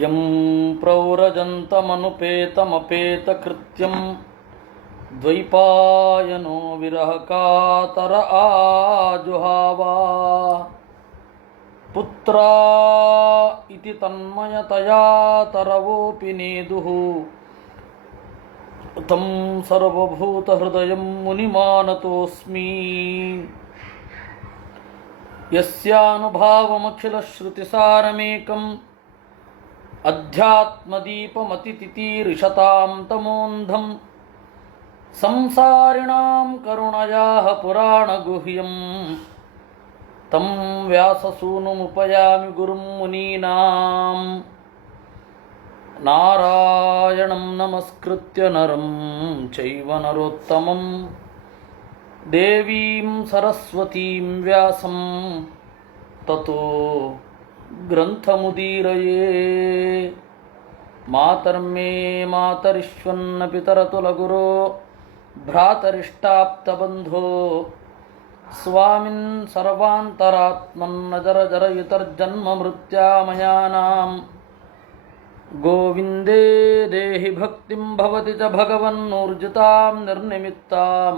M ಪ್ರವ್ರಜಂತಮನುಪೇತಮಪೇತಕೃತ್ಯಂ ದ್ವೈಪಾಯನೋ ವಿರಹಕಾತರ ಆಜುಹಾವ ಪುತ್ರ ಇತಿ ತನ್ಮಯತಯಾ ತರವೋಪಿ ನೇದುಃ ತಂ ಸರ್ವಭೂತಹೃದಯಂ ಮುನಿಮಾನತೋಸ್ಮಿ ಯಸ್ಯಾನುಭಾವಮಖಿಲಶ್ರುತಿಸಾರಮೇಕಂ ಅಧ್ಯಾತ್ಮದೀಪಮತಿತಿತೀರಿಷತಾಂ ತಮೋಂಧಂ ಸಂಸಾರಿಣಾಂ ಕರುಣಯಾಃ ಪುರಾಣಗುಹ್ಯಂ ತಂ ವ್ಯಾಸಸೂನುಮುಪಯಾಮಿ ಗುರುಂ ಮುನೀನಾಂ ನಾರಾಯಣಂ ನಮಸ್ಕೃತ್ಯ ನರಂ ಚೈವ ನರೋತ್ತಮಂ ದೇವೀಂ ಸರಸ್ವತೀಂ ವ್ಯಾಸಂ ತತೋ ಗ್ರಂಥಮುದೀರಯೇ ಮಾತರ್ಮೇ ಮಾತರಿಶ್ವನ್ನ ಪಿತರತುಲಗುರೋ ಭ್ರಾತರಿಷ್ಟಾಪ್ತಬಂಧೋ ಸ್ವಾಮಿನ್ ಸರ್ವಾಂತರಾತ್ಮನ್ನ ಜರಜರಯುತರ್ಜನ್ಮ ಮೃತ್ಯಾಮಯಾನಾಂ ಗೋವಿಂದೇ ದೇಹಿ ಭಕ್ತಿಂ ಭವತಿ ಚ ಭಗವನ್ನೂರ್ಜಿತಾಂ ನಿರ್ನಿಮಿತ್ತಾಂ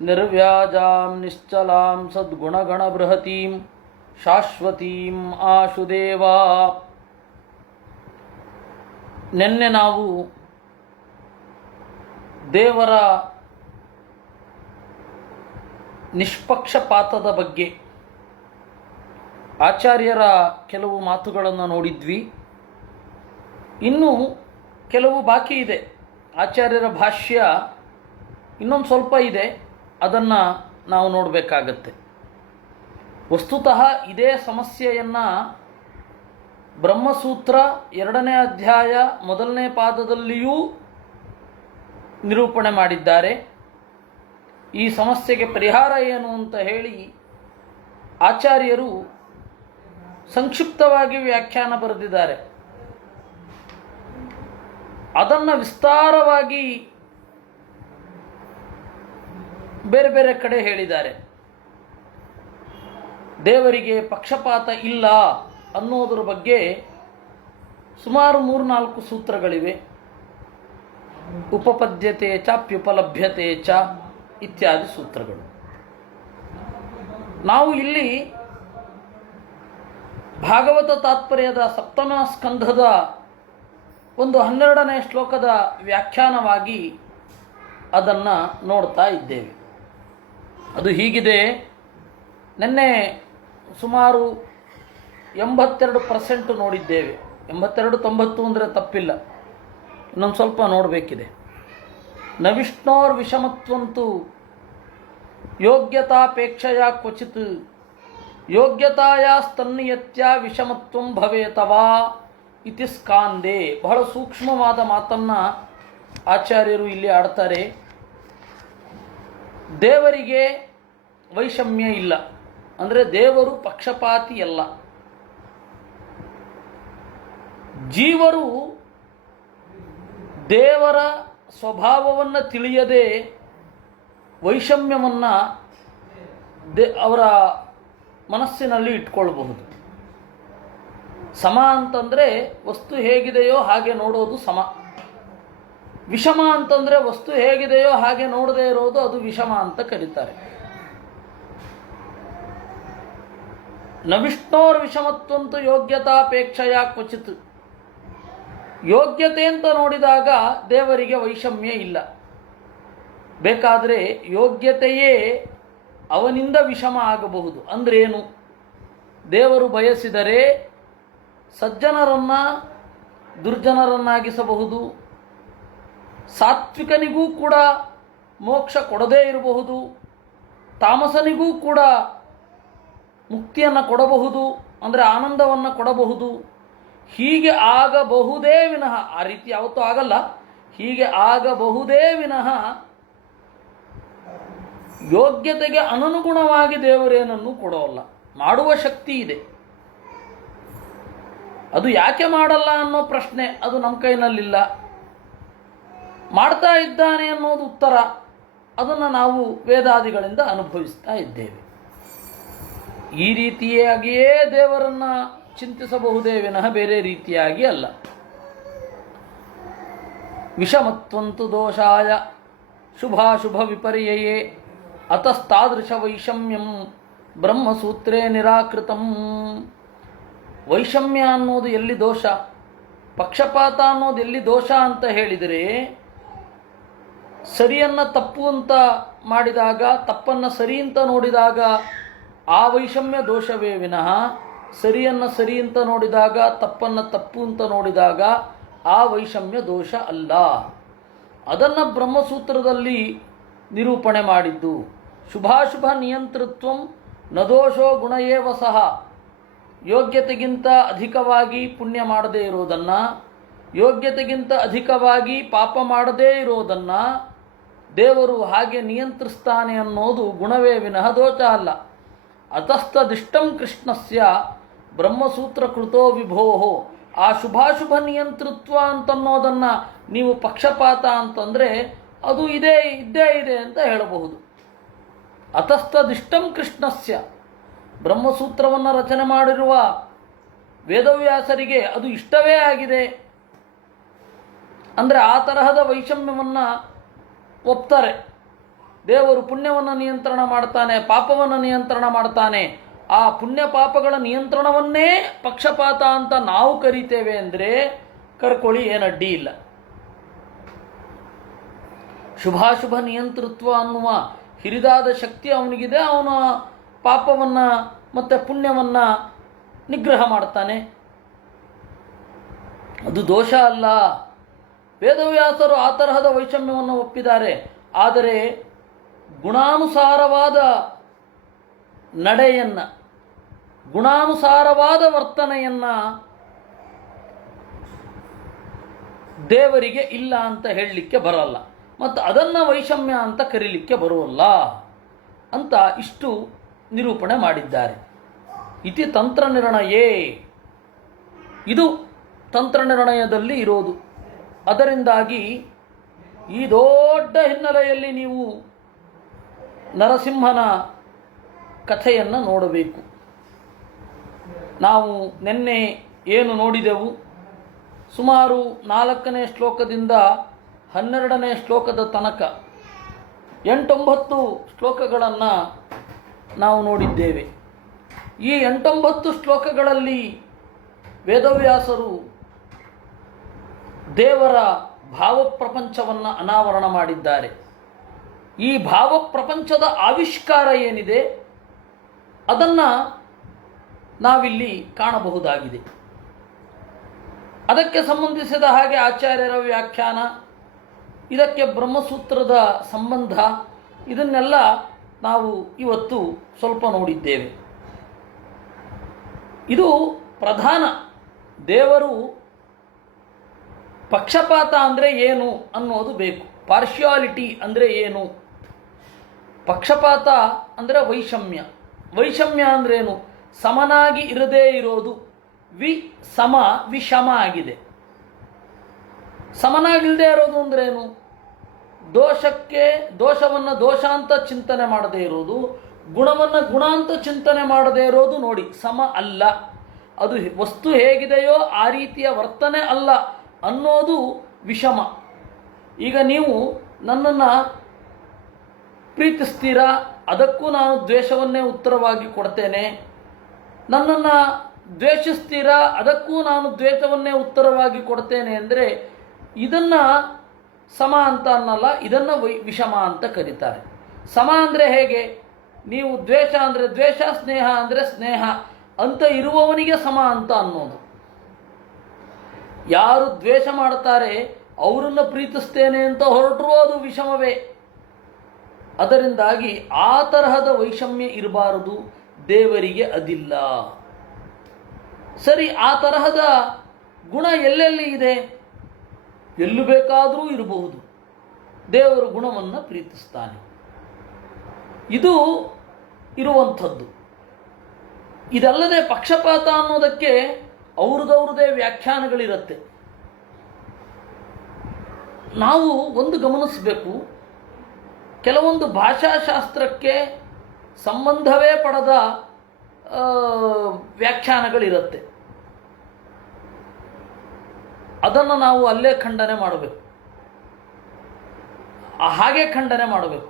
ನಿರ್ವ್ಯಾಜಾಂ ನಿಶ್ಚಲಾಂ ಸದ್ಗುಣಗಣಬೃಹತೀಂ ಶಾಶ್ವತೀಂ ಆಶುದೇವ. ನಿನ್ನೆ ನಾವು ದೇವರ ನಿಷ್ಪಕ್ಷಪಾತದ ಬಗ್ಗೆ ಆಚಾರ್ಯರ ಕೆಲವು ಮಾತುಗಳನ್ನು ನೋಡಿದ್ವಿ. ಇನ್ನೂ ಕೆಲವು ಬಾಕಿ ಇದೆ. ಆಚಾರ್ಯರ ಭಾಷ್ಯ ಇನ್ನೊಂದು ಸ್ವಲ್ಪ ಇದೆ, ಅದನ್ನು ನಾವು ನೋಡಬೇಕಾಗತ್ತೆ. ವಸ್ತುತಃ ಇದೇ ಸಮಸ್ಯೆಯನ್ನು ಬ್ರಹ್ಮಸೂತ್ರ 2ನೇ ಅಧ್ಯಾಯ 1ನೇ ಪಾದದಲ್ಲಿಯೂ ನಿರೂಪಣೆ ಮಾಡಿದ್ದಾರೆ. ಈ ಸಮಸ್ಯೆಗೆ ಪರಿಹಾರ ಏನು ಅಂತ ಹೇಳಿ ಆಚಾರ್ಯರು ಸಂಕ್ಷಿಪ್ತವಾಗಿ ವ್ಯಾಖ್ಯಾನ ಬರೆದಿದ್ದಾರೆ. ಅದನ್ನು ವಿಸ್ತಾರವಾಗಿ ಬೇರೆ ಬೇರೆ ಕಡೆ ಹೇಳಿದ್ದಾರೆ. ದೇವರಿಗೆ ಪಕ್ಷಪಾತ ಇಲ್ಲ ಅನ್ನೋದರ ಬಗ್ಗೆ ಸುಮಾರು 3-4 ಸೂತ್ರಗಳಿವೆ. ಉಪಪದ್ಯತೆ ಚಾಪ್ಯುಪಲಭ್ಯತೆ ಚ ಇತ್ಯಾದಿ ಸೂತ್ರಗಳು. ನಾವು ಇಲ್ಲಿ ಭಾಗವತ ತಾತ್ಪರ್ಯದ 7ಮ ಸ್ಕಂಧದ ಒಂದು 12ನೇ ಶ್ಲೋಕದ ವ್ಯಾಖ್ಯಾನವಾಗಿ ಅದನ್ನು ನೋಡ್ತಾ ಇದ್ದೇವೆ. ಅದು ಹೀಗಿದೆ. ನಿನ್ನೆ ಸುಮಾರು 82% ನೋಡಿದ್ದೇವೆ. 82-90 ಅಂದರೆ ತಪ್ಪಿಲ್ಲ, ಇನ್ನೊಂದು ಸ್ವಲ್ಪ ನೋಡಬೇಕಿದೆ. ನ ವಿಷ್ಣೋರ್ ವಿಷಮತ್ವಂತು ಯೋಗ್ಯತಾಪೇಕ್ಷೆಯ ಕ್ವಚಿತ್ ಯೋಗ್ಯತಾಯಾಸ್ತನ್ನಿಯತ್ಯ ವಿಷಮತ್ವಂ ಭವೇತವಾ ಇತಿ ಸ್ಕಾಂದೆ. ಬಹಳ ಸೂಕ್ಷ್ಮವಾದ ಮಾತನ್ನು ಆಚಾರ್ಯರು ಇಲ್ಲಿ ಆಡ್ತಾರೆ. ದೇವರಿಗೆ ವೈಷಮ್ಯ ಇಲ್ಲ, ಅಂದರೆ ದೇವರು ಪಕ್ಷಪಾತಿಯಲ್ಲ. ಜೀವರು ದೇವರ ಸ್ವಭಾವವನ್ನು ತಿಳಿಯದೆ ವೈಷಮ್ಯವನ್ನು ಅವರ ಮನಸ್ಸಿನಲ್ಲಿ ಇಟ್ಕೊಳ್ಬಹುದು. ಸಮ ಅಂತಂದರೆ ವಸ್ತು ಹೇಗಿದೆಯೋ ಹಾಗೆ ನೋಡೋದು ಸಮ. ವಿಷಮ ಅಂತಂದರೆ ವಸ್ತು ಹೇಗಿದೆಯೋ ಹಾಗೆ ನೋಡದೇ ಇರೋದು ಅದು ವಿಷಮ ಅಂತ ಕರೀತಾರೆ. ನ ವಿಷ್ಣೋರ್ ವಿಷಮತ್ವಂತು ಯೋಗ್ಯತಾಪೇಕ್ಷೆಯ ಕ್ವಚಿತ್. ಯೋಗ್ಯತೆ ಅಂತ ನೋಡಿದಾಗ ದೇವರಿಗೆ ವೈಷಮ್ಯ ಇಲ್ಲ. ಬೇಕಾದರೆ ಯೋಗ್ಯತೆಯೇ ಅವನಿಂದ ವಿಷಮ ಆಗಬಹುದು. ಅಂದ್ರೇನು? ದೇವರು ಬಯಸಿದರೆ ಸಜ್ಜನರನ್ನು ದುರ್ಜನರನ್ನಾಗಿಸಬಹುದು, ಸಾತ್ವಿಕನಿಗೂ ಕೂಡ ಮೋಕ್ಷ ಕೊಡದೇ ಇರಬಹುದು, ತಾಮಸನಿಗೂ ಕೂಡ ಮುಕ್ತಿಯನ್ನು ಕೊಡಬಹುದು, ಅಂದರೆ ಆನಂದವನ್ನು ಕೊಡಬಹುದು. ಹೀಗೆ ಆಗಬಹುದೇ ವಿನಃ, ಆ ರೀತಿ ಯಾವತ್ತೂ ಆಗಲ್ಲ, ಹೀಗೆ ಆಗಬಹುದೇ ವಿನಃ ಯೋಗ್ಯತೆಗೆ ಅನನುಗುಣವಾಗಿ ದೇವರೇನನ್ನು ಕೊಡೋಲ್ಲ. ಮಾಡುವ ಶಕ್ತಿ ಇದೆ. ಅದು ಯಾಕೆ ಮಾಡಲ್ಲ ಅನ್ನೋ ಪ್ರಶ್ನೆ, ಅದು ನಮ್ಮ ಕೈನಲ್ಲಿಲ್ಲ. ಮಾಡ್ತಾ ಇದ್ದಾನೆ ಅನ್ನೋದು ಉತ್ತರ. ಅದನ್ನು ನಾವು ವೇದಾದಿಗಳಿಂದ ಅನುಭವಿಸ್ತಾ ಇದ್ದೇವೆ. ಈ ರೀತಿಯಾಗಿಯೇ ದೇವರನ್ನು ಚಿಂತಿಸಬಹುದೇ ವಿನಃ ಬೇರೆ ರೀತಿಯಾಗಿ ಅಲ್ಲ. ವಿಷಮತ್ವಂತು ದೋಷಾಯ ಶುಭಾಶುಭ ವಿಪರ್ಯಯೇ ಅತಸ್ತಾದೃಶ ವೈಷಮ್ಯಂ ಬ್ರಹ್ಮಸೂತ್ರೇ ನಿರಾಕೃತಂ. ವೈಷಮ್ಯ ಅನ್ನೋದು ಎಲ್ಲಿ ದೋಷ, ಪಕ್ಷಪಾತ ಅನ್ನೋದು ಎಲ್ಲಿ ದೋಷ ಅಂತ ಹೇಳಿದರೆ, ಸರಿಯನ್ನು ತಪ್ಪು ಅಂತ ಮಾಡಿದಾಗ, ತಪ್ಪನ್ನು ಸರಿ ಅಂತ ನೋಡಿದಾಗ ಆ ವೈಷಮ್ಯ ದೋಷವೇ ವಿನಃ ಸರಿಯನ್ನು ಸರಿ ಅಂತ ನೋಡಿದಾಗ ತಪ್ಪನ್ನು ತಪ್ಪು ಅಂತ ನೋಡಿದಾಗ ಆ ವೈಷಮ್ಯ ದೋಷ ಅಲ್ಲ. ಅದನ್ನು ಬ್ರಹ್ಮಸೂತ್ರದಲ್ಲಿ ನಿರೂಪಣೆ ಮಾಡಿದ್ದು. ಶುಭಾಶುಭ ನಿಯಂತೃತ್ವಂ ನ ದೋಷೋ ಗುಣಯೇವ ಸಹ. ಯೋಗ್ಯತೆಗಿಂತ ಅಧಿಕವಾಗಿ ಪುಣ್ಯ ಮಾಡದೇ ಇರೋದನ್ನು, ಯೋಗ್ಯತೆಗಿಂತ ಅಧಿಕವಾಗಿ ಪಾಪ ಮಾಡದೇ ಇರೋದನ್ನು ದೇವರು ಹಾಗೆ ನಿಯಂತ್ರಿಸ್ತಾನೆ ಅನ್ನೋದು ಗುಣವೇ ವಿನಃ ದೋಷ ಅಲ್ಲ. ಅತಸ್ತದಿಷ್ಟಂ ಕೃಷ್ಣಸ್ಯ ಬ್ರಹ್ಮಸೂತ್ರ ಕೃತೋ ವಿಭೋಹೋ. ಆ ಶುಭಾಶುಭ ನಿಯಂತೃತ್ವ ಅಂತನ್ನೋದನ್ನು ನೀವು ಪಕ್ಷಪಾತ ಅಂತಂದರೆ ಅದು ಇದ್ದೇ ಇದೆ ಅಂತ ಹೇಳಬಹುದು. ಅತಸ್ತದಿಷ್ಟಂ ಕೃಷ್ಣಸ್ಯ, ಬ್ರಹ್ಮಸೂತ್ರವನ್ನು ರಚನೆ ಮಾಡಿರುವ ವೇದವ್ಯಾಸರಿಗೆ ಅದು ಇಷ್ಟವೇ ಆಗಿದೆ ಅಂದರೆ ಆ ತರಹದ ವೈಷಮ್ಯವನ್ನು ಒಪ್ತಾರೆ. ದೇವರು ಪುಣ್ಯವನ್ನು ನಿಯಂತ್ರಣ ಮಾಡ್ತಾನೆ, ಪಾಪವನ್ನು ನಿಯಂತ್ರಣ ಮಾಡ್ತಾನೆ. ಆ ಪುಣ್ಯ ಪಾಪಗಳ ನಿಯಂತ್ರಣವನ್ನೇ ಪಕ್ಷಪಾತ ಅಂತ ನಾವು ಕರಿತೇವೆ ಅಂದರೆ ಕರ್ಕೊಳ್ಳಿ, ಏನಡ್ಡಿ ಇಲ್ಲ. ಶುಭಾಶುಭ ನಿಯಂತೃತ್ವ ಅನ್ನುವ ಹಿರಿದಾದ ಶಕ್ತಿ ಅವನಿಗಿದೆ. ಅವನ ಪಾಪವನ್ನು ಮತ್ತು ಪುಣ್ಯವನ್ನು ನಿಗ್ರಹ ಮಾಡ್ತಾನೆ, ಅದು ದೋಷ ಅಲ್ಲ. ವೇದವ್ಯಾಸರು ಆ ತರಹದ ವೈಷಮ್ಯವನ್ನು ಒಪ್ಪಿದ್ದಾರೆ. ಆದರೆ ಗುಣಾನುಸಾರವಾದ ನಡೆಯನ್ನು, ಗುಣಾನುಸಾರವಾದ ವರ್ತನೆಯನ್ನು ದೇವರಿಗೆ ಇಲ್ಲ ಅಂತ ಹೇಳಲಿಕ್ಕೆ ಬರಲ್ಲ, ಮತ್ತು ಅದನ್ನು ವೈಷಮ್ಯ ಅಂತ ಕರೀಲಿಕ್ಕೆ ಬರುವಲ್ಲ ಅಂತ ಇಷ್ಟು ನಿರೂಪಣೆ ಮಾಡಿದ್ದಾರೆ. ಇತಿ ತಂತ್ರ ನಿರ್ಣಯೇ, ಇದು ತಂತ್ರ ನಿರ್ಣಯದಲ್ಲಿ ಇರೋದು. ಅದರಿಂದಾಗಿ ಈ ದೊಡ್ಡ ಹಿನ್ನೆಲೆಯಲ್ಲಿ ನೀವು ನರಸಿಂಹನ ಕಥೆಯನ್ನು ನೋಡಬೇಕು. ನಾವು ನಿನ್ನೆ ಏನು ನೋಡಿದೆವು, ಸುಮಾರು 4ನೇ ಶ್ಲೋಕದಿಂದ 12ನೇ ಶ್ಲೋಕದ ತನಕ 8-9 ಶ್ಲೋಕಗಳನ್ನು ನಾವು ನೋಡಿದ್ದೇವೆ. ಈ 8-9 ಶ್ಲೋಕಗಳಲ್ಲಿ ವೇದವ್ಯಾಸರು ದೇವರ ಭಾವಪ್ರಪಂಚವನ್ನು ಅನಾವರಣ ಮಾಡಿದ್ದಾರೆ. ಈ ಭಾವಪ್ರಪಂಚದ ಆವಿಷ್ಕಾರ ಏನಿದೆ ಅದನ್ನು ನಾವಿಲ್ಲಿ ಕಾಣಬಹುದಾಗಿದೆ. ಅದಕ್ಕೆ ಸಂಬಂಧಿಸಿದ ಹಾಗೆ ಆಚಾರ್ಯರ ವ್ಯಾಖ್ಯಾನ, ಇದಕ್ಕೆ ಬ್ರಹ್ಮಸೂತ್ರದ ಸಂಬಂಧ, ಇದನ್ನೆಲ್ಲ ನಾವು ಇವತ್ತು ಸ್ವಲ್ಪ ನೋಡಿದ್ದೇವೆ. ಇದು ಪ್ರಧಾನ. ದೇವರು ಪಕ್ಷಪಾತ ಅಂದರೆ ಏನು ಅನ್ನೋದು ಬೇಕು. ಪಾರ್ಶಿಯಾಲಿಟಿ ಅಂದರೆ ಏನು? ಪಕ್ಷಪಾತ ಅಂದರೆ ವೈಷಮ್ಯ. ವೈಷಮ್ಯ ಅಂದ್ರೇನು? ಸಮನಾಗಿ ಇರದೇ ಇರೋದು. ಸಮ ವಿಷಮ ಆಗಿದೆ. ಸಮನಾಗಿಲ್ಲದೆ ಇರೋದು ಅಂದ್ರೇನು? ದೋಷವನ್ನು ದೋಷ ಅಂತ ಚಿಂತನೆ ಮಾಡದೇ ಇರೋದು, ಗುಣವನ್ನು ಗುಣ ಅಂತ ಚಿಂತನೆ ಮಾಡದೇ ಇರೋದು ನೋಡಿ ಸಮ ಅಲ್ಲ. ಅದು ವಸ್ತು ಹೇಗಿದೆಯೋ ಆ ರೀತಿಯ ವರ್ತನೆ ಅಲ್ಲ ಅನ್ನೋದು ವಿಷಮ. ಈಗ ನೀವು ನನ್ನನ್ನು ಪ್ರೀತಿಸ್ತೀರಾ, ಅದಕ್ಕೂ ನಾನು ದ್ವೇಷವನ್ನೇ ಉತ್ತರವಾಗಿ ಕೊಡ್ತೇನೆ. ನನ್ನನ್ನು ದ್ವೇಷಿಸ್ತೀರಾ, ಅದಕ್ಕೂ ನಾನು ದ್ವೇಷವನ್ನೇ ಉತ್ತರವಾಗಿ ಕೊಡ್ತೇನೆ ಅಂದರೆ ಇದನ್ನು ಸಮ ಅಂತ ಅನ್ನಲ್ಲ, ಇದನ್ನು ವಿಷಮ ಅಂತ ಕರೀತಾರೆ. ಸಮ ಅಂದರೆ ಹೇಗೆ? ನೀವು ದ್ವೇಷ ಅಂದರೆ ದ್ವೇಷ, ಸ್ನೇಹ ಅಂದರೆ ಸ್ನೇಹ ಅಂತ ಇರುವವನಿಗೆ ಸಮ ಅಂತ ಅನ್ನೋದು. ಯಾರು ದ್ವೇಷ ಮಾಡ್ತಾರೆ ಅವರನ್ನು ಪ್ರೀತಿಸ್ತೇನೆ ಅಂತ ಹೊರಟರೂ ಅದು ವಿಷಮವೇ. ಅದರಿಂದಾಗಿ ಆ ತರಹದ ವೈಷಮ್ಯ ಇರಬಾರದು, ದೇವರಿಗೆ ಅದಿಲ್ಲ. ಸರಿ, ಆ ತರಹದ ಗುಣ ಎಲ್ಲೆಲ್ಲಿ ಇದೆ? ಎಲ್ಲೂ ಬೇಕಾದರೂ ಇರಬಹುದು. ದೇವರು ಗುಣವನ್ನು ಪ್ರೀತಿಸ್ತಾನೆ, ಇದು ಇರುವಂಥದ್ದು. ಇದಲ್ಲದೆ ಪಕ್ಷಪಾತ ಅನ್ನೋದಕ್ಕೆ ಅವ್ರದ್ದೇ ವ್ಯಾಖ್ಯಾನಗಳಿರುತ್ತೆ. ನಾವು ಒಂದು ಗಮನಿಸಬೇಕು, ಕೆಲವೊಂದು ಭಾಷಾಶಾಸ್ತ್ರಕ್ಕೆ ಸಂಬಂಧವೇ ಪಡದ ವ್ಯಾಖ್ಯಾನಗಳಿರುತ್ತೆ. ಅದನ್ನು ನಾವು ಅಲ್ಲೇ ಖಂಡನೆ ಮಾಡಬೇಕು, ಹಾಗೆ ಖಂಡನೆ ಮಾಡಬೇಕು.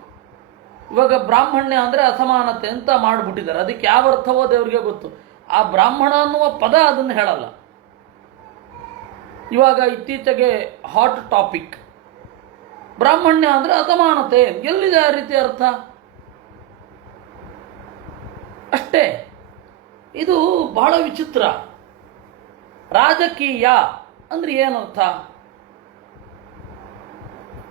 ಇವಾಗ ಬ್ರಾಹ್ಮಣ್ಯ ಅಂದರೆ ಅಸಮಾನತೆ ಅಂತ ಮಾಡಿಬಿಟ್ಟಿದ್ದಾರೆ. ಅದಕ್ಕೆ ಯಾವ ಅರ್ಥವೋ ದೇವರಿಗೆ ಗೊತ್ತು. ಆ ಬ್ರಾಹ್ಮಣ ಅನ್ನುವ ಪದ ಅದನ್ನು ಹೇಳಲ್ಲ. ಇವಾಗ ಇತ್ತೀಚೆಗೆ ಹಾಟ್ ಟಾಪಿಕ್ ಬ್ರಾಹ್ಮಣ್ಯ ಅಂದರೆ ಅಸಮಾನತೆ. ಎಲ್ಲಿದೆ ಆ ರೀತಿ ಅರ್ಥ? ಅಷ್ಟೇ. ಇದು ಬಹಳ ವಿಚಿತ್ರ. ರಾಜಕೀಯ ಅಂದ್ರೆ ಏನರ್ಥ?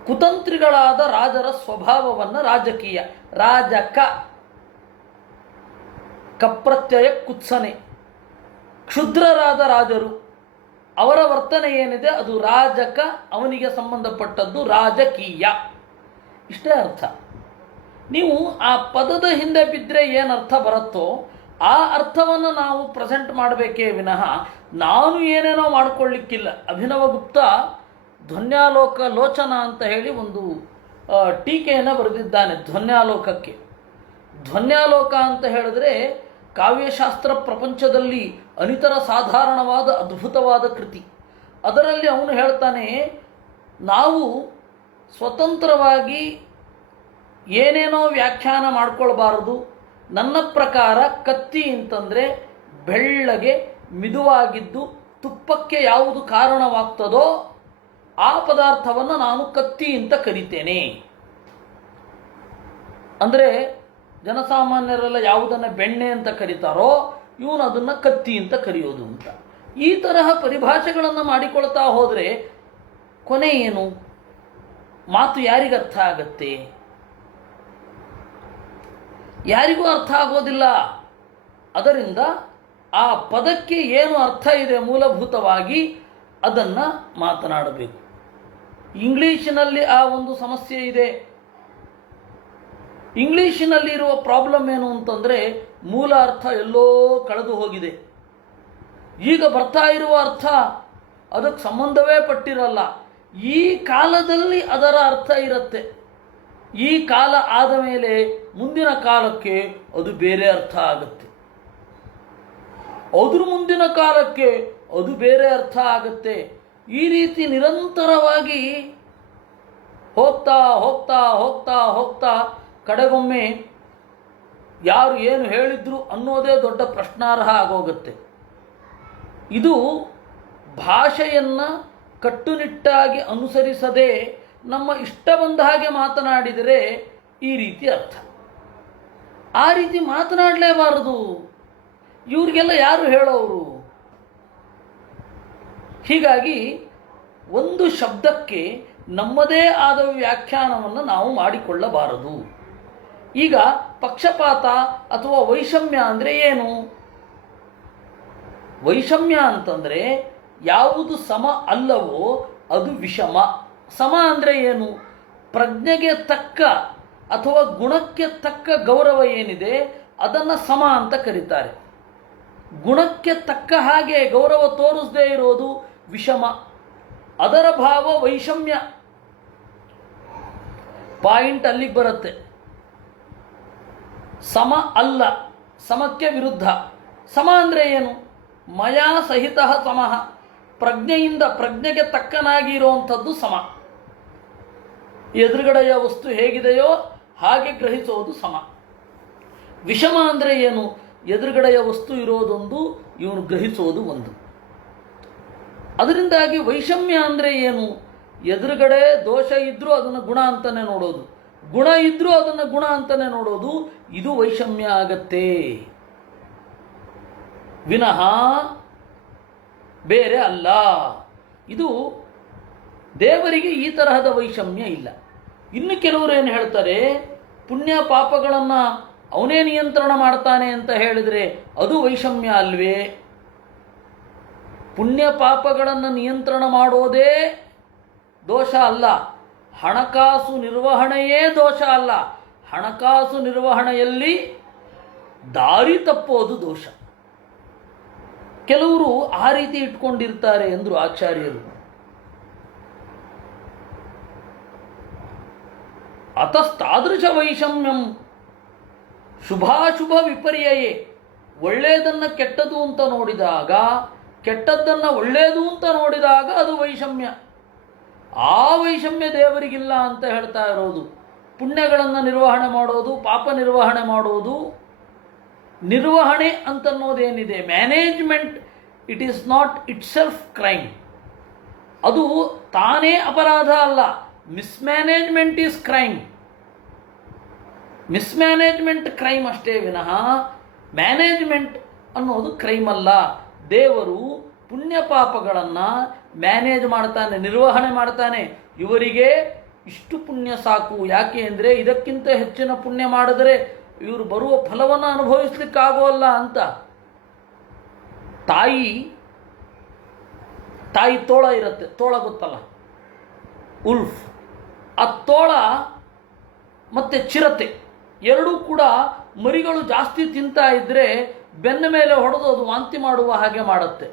ಕುತಂತ್ರಿಗಳಾದ ರಾಜರ ಸ್ವಭಾವವನ್ನು ರಾಜಕೀಯ, ರಾಜಕ ಕಪ್ರತ್ಯಯ ಕುತ್ಸನೆ, ಕ್ಷುದ್ರರಾದ ರಾಜರು ಅವರ ವರ್ತನೆ ಏನಿದೆ ಅದು ರಾಜಕ, ಅವನಿಗೆ ಸಂಬಂಧಪಟ್ಟದ್ದು ರಾಜಕೀಯ. ಇಷ್ಟೇ ಅರ್ಥ. ನೀವು ಆ ಪದದ ಹಿಂದೆ ಬಿದ್ದರೆ ಏನರ್ಥ ಬರುತ್ತೋ ಆ ಅರ್ಥವನ್ನು ನಾವು ಪ್ರೆಸೆಂಟ್ ಮಾಡಬೇಕೇ ವಿನಃ ನಾನು ಏನೇನೋ ಮಾಡಿಕೊಳ್ಳಿಕ್ಕಿಲ್ಲ. ಅಭಿನವ ಗುಪ್ತ ಧ್ವನ್ಯಾಲೋಕ ಲೋಚನ ಅಂತ ಹೇಳಿ ಒಂದು ಟೀಕೆಯನ್ನು ಬರೆದಿದ್ದಾನೆ ಧ್ವನ್ಯಾಲೋಕಕ್ಕೆ. ಧ್ವನ್ಯಾಲೋಕ ಅಂತ ಹೇಳಿದ್ರೆ ಕಾವ್ಯಶಾಸ್ತ್ರ ಪ್ರಪಂಚದಲ್ಲಿ ಅನಿತರ ಸಾಧಾರಣವಾದ ಅದ್ಭುತವಾದ ಕೃತಿ. ಅದರಲ್ಲಿ ಅವನು ಹೇಳ್ತಾನೆ, ನಾವು ಸ್ವತಂತ್ರವಾಗಿ ಏನೇನೋ ವ್ಯಾಖ್ಯಾನ ಮಾಡ್ಕೊಳ್ಬಾರದು. ನನ್ನ ಪ್ರಕಾರ ಕತ್ತಿ ಅಂತಂದರೆ ಬೆಳ್ಳಗೆ ಮಿದುವಾಗಿದ್ದು ತುಪ್ಪಕ್ಕೆ ಯಾವುದು ಕಾರಣವಾಗ್ತದೋ ಆ ಪದಾರ್ಥವನ್ನು ನಾನು ಕತ್ತಿ ಅಂತ ಕರಿತೇನೆ. ಅಂದರೆ ಜನಸಾಮಾನ್ಯರೆಲ್ಲ ಯಾವುದನ್ನು ಬೆಣ್ಣೆ ಅಂತ ಕರೀತಾರೋ ಇವನು ಅದನ್ನು ಕತ್ತಿ ಅಂತ ಕರೆಯೋದು ಅಂತ. ಈ ತರಹ ಪರಿಭಾಷೆಗಳನ್ನು ಮಾಡಿಕೊಳ್ತಾ ಹೋದರೆ ಕೊನೆ ಏನು? ಮಾತು ಯಾರಿಗೆ ಅರ್ಥ ಆಗತ್ತೆ? ಯಾರಿಗೂ ಅರ್ಥ ಆಗೋದಿಲ್ಲ. ಅದರಿಂದ ಆ ಪದಕ್ಕೆ ಏನು ಅರ್ಥ ಇದೆ ಮೂಲಭೂತವಾಗಿ ಅದನ್ನು ಮಾತನಾಡಬೇಕು. ಇಂಗ್ಲೀಷಿನಲ್ಲಿ ಆ ಒಂದು ಸಮಸ್ಯೆ ಇದೆ. ಇಂಗ್ಲೀಷಿನಲ್ಲಿರುವ ಪ್ರಾಬ್ಲಮ್ ಏನು ಅಂತಂದರೆ ಮೂಲ ಅರ್ಥ ಎಲ್ಲೋ ಕಳೆದು ಹೋಗಿದೆ. ಈಗ ಬರ್ತಾ ಇರುವ ಅರ್ಥ ಅದಕ್ಕೆ ಸಂಬಂಧವೇ ಪಟ್ಟಿರಲ್ಲ. ಈ ಕಾಲದಲ್ಲಿ ಅದರ ಅರ್ಥ ಇರುತ್ತೆ. ಈ ಕಾಲ ಆದ ಮೇಲೆ ಮುಂದಿನ ಕಾಲಕ್ಕೆ ಅದು ಬೇರೆ ಅರ್ಥ ಆಗುತ್ತೆ. ಅದ್ರ ಮುಂದಿನ ಕಾಲಕ್ಕೆ ಅದು ಬೇರೆ ಅರ್ಥ ಆಗುತ್ತೆ. ಈ ರೀತಿ ನಿರಂತರವಾಗಿ ಹೋಗ್ತಾ ಹೋಗ್ತಾ ಹೋಗ್ತಾ ಹೋಗ್ತಾ ಕಡೆಗೊಮ್ಮೆ ಯಾರು ಏನು ಹೇಳಿದ್ರು ಅನ್ನೋದೇ ದೊಡ್ಡ ಪ್ರಶ್ನಾರ್ಹ ಆಗೋಗುತ್ತೆ. ಇದು ಭಾಷೆಯನ್ನು ಕಟ್ಟುನಿಟ್ಟಾಗಿ ಅನುಸರಿಸದೆ ನಮ್ಮ ಇಷ್ಟ ಬಂದ ಹಾಗೆ ಮಾತನಾಡಿದರೆ ಈ ರೀತಿ ಅರ್ಥ. ಆ ರೀತಿ ಮಾತನಾಡಲೇಬಾರದು. ಇವ್ರಿಗೆಲ್ಲ ಯಾರು ಹೇಳೋರು? ಹೀಗಾಗಿ ಒಂದು ಶಬ್ದಕ್ಕೆ ನಮ್ಮದೇ ಆದ ವ್ಯಾಖ್ಯಾನವನ್ನು ನಾವು ಮಾಡಿಕೊಳ್ಳಬಾರದು. ಈಗ ಪಕ್ಷಪಾತ ಅಥವಾ ವೈಷಮ್ಯ ಅಂದರೆ ಏನು? ವೈಷಮ್ಯ ಅಂತಂದರೆ ಯಾವುದು ಸಮ ಅಲ್ಲವೋ ಅದು ವಿಷಮ. ಸಮ ಅಂದರೆ ಏನು? ಪ್ರಜ್ಞೆಗೆ ತಕ್ಕ ಅಥವಾ ಗುಣಕ್ಕೆ ತಕ್ಕ ಗೌರವ ಏನಿದೆ ಅದನ್ನು ಸಮ ಅಂತ ಕರೀತಾರೆ. ಗುಣಕ್ಕೆ ತಕ್ಕ ಹಾಗೆ ಗೌರವ ತೋರಿಸದೇ ಇರೋದು ವಿಷಮ. ಅದರ ಭಾವ ವೈಷಮ್ಯ. ಪಾಯಿಂಟ್ ಅಲ್ಲಿಗೆ ಬರುತ್ತೆ. ಸಮ ಅಲ್ಲ, ಸಮಕ್ಕೆ ವಿರುದ್ಧ. ಸಮ ಅಂದರೆ ಏನು? ಮಯಾ ಸಹಿತ ಸಮಃ. ಪ್ರಜ್ಞೆಯಿಂದ ಪ್ರಜ್ಞೆಗೆ ತಕ್ಕನಾಗಿ ಇರುವಂಥದ್ದು ಸಮ. ಎದುರುಗಡೆಯ ವಸ್ತು ಹೇಗಿದೆಯೋ ಹಾಗೆ ಗ್ರಹಿಸೋದು ಸಮ. ವಿಷಮ ಅಂದರೆ ಏನು? ಎದುರುಗಡೆಯ ವಸ್ತು ಇರೋದೊಂದು, ಇವನು ಗ್ರಹಿಸೋದು ಒಂದು. ಅದರಿಂದಾಗಿ ವೈಷಮ್ಯ ಅಂದರೆ ಏನು? ಎದುರುಗಡೆ ದೋಷ ಇದ್ರೂ ಅದನ್ನು ಗುಣ ಅಂತಲೇ ನೋಡೋದು, ಗುಣ ಇದ್ರೂ ಅದನ್ನು ಗುಣ ಅಂತಲೇ ನೋಡೋದು. ಇದು ವೈಷಮ್ಯ ಆಗತ್ತೆ ವಿನಃ ಬೇರೆ ಅಲ್ಲ. ಇದು ದೇವರಿಗೆ ಈ ತರಹದ ವೈಷಮ್ಯ ಇಲ್ಲ. ಇನ್ನು ಕೆಲವರು ಏನು ಹೇಳ್ತಾರೆ, ಪುಣ್ಯ ಪಾಪಗಳನ್ನು ಅವನೇ ನಿಯಂತ್ರಣ ಮಾಡ್ತಾನೆ ಅಂತ ಹೇಳಿದರೆ ಅದು ವೈಷಮ್ಯ ಅಲ್ವೇ? ಪುಣ್ಯ ಪಾಪಗಳನ್ನು ನಿಯಂತ್ರಣ ಮಾಡೋದೇ ದೋಷ ಅಲ್ಲ, ಹಣಕಾಸು ನಿರ್ವಹಣೆಯೇ ದೋಷ ಅಲ್ಲ. ಹಣಕಾಸು ನಿರ್ವಹಣೆಯಲ್ಲಿ ದಾರಿ ತಪ್ಪೋದು ದೋಷ. ಕೆಲವರು ಆ ರೀತಿ ಇಟ್ಕೊಂಡಿರ್ತಾರೆ ಎಂದರು ಆಚಾರ್ಯರು. ಅತಸ್ತಾದೃಶ ವೈಷಮ್ಯಂ ಶುಭಾಶುಭ ವಿಪರ್ಯಯೇ ಒಳ್ಳೆಯದನ್ನು ಕೆಟ್ಟದು ಅಂತ ನೋಡಿದಾಗ, ಕೆಟ್ಟದ್ದನ್ನು ಒಳ್ಳೆಯದು ಅಂತ ನೋಡಿದಾಗ ಅದು ವೈಷಮ್ಯ. ಆ ವೈಷಮ್ಯ ದೇವರಿಗಿಲ್ಲ ಅಂತ ಹೇಳ್ತಾ ಇರೋದು. ಪುಣ್ಯಗಳನ್ನು ನಿರ್ವಹಣೆ ಮಾಡೋದು, ಪಾಪ ನಿರ್ವಹಣೆ ಮಾಡೋದು, ನಿರ್ವಹಣೆ ಅಂತನ್ನೋದೇನಿದೆ, management, it is not itself crime. ಅದು ತಾನೇ ಅಪರಾಧ ಅಲ್ಲ. Mismanagement is crime. Mismanagement crime ಅಷ್ಟೇ ವಿನಃ ಮ್ಯಾನೇಜ್ಮೆಂಟ್ ಅನ್ನೋದು ಕ್ರೈಮ್ ಅಲ್ಲ. ದೇವರು ಪುಣ್ಯ ಪಾಪಗಳನ್ನು ಮ್ಯಾನೇಜ್ ಮಾಡ್ತಾನೆ, ನಿರ್ವಹಣೆ ಮಾಡ್ತಾನೆ. ಇವರಿಗೆ ಇಷ್ಟು ಪುಣ್ಯ ಸಾಕು, ಯಾಕೆ ಅಂದರೆ ಇದಕ್ಕಿಂತ ಹೆಚ್ಚಿನ ಪುಣ್ಯ ಮಾಡಿದರೆ ಇವರು ಬರುವ ಫಲವನ್ನು ಅನುಭವಿಸ್ಲಿಕ್ಕಾಗೋಲ್ಲ ಅಂತ. ತಾಯಿ ತೋಳ ಇರುತ್ತೆ, ತೋಳ ಗೊತ್ತಲ್ಲ, ಉಲ್ಫ್. ಆ ತೋಳ ಮತ್ತು ಚಿರತೆ ಎರಡೂ ಕೂಡ ಮರಿಗಳು ಜಾಸ್ತಿ ತಿಂತಾ ಇದ್ದರೆ ಬೆನ್ನ ಮೇಲೆ ಹೊಡೆದು ಅದು ವಾಂತಿ ಮಾಡುವ ಹಾಗೆ ಮಾಡುತ್ತೆ.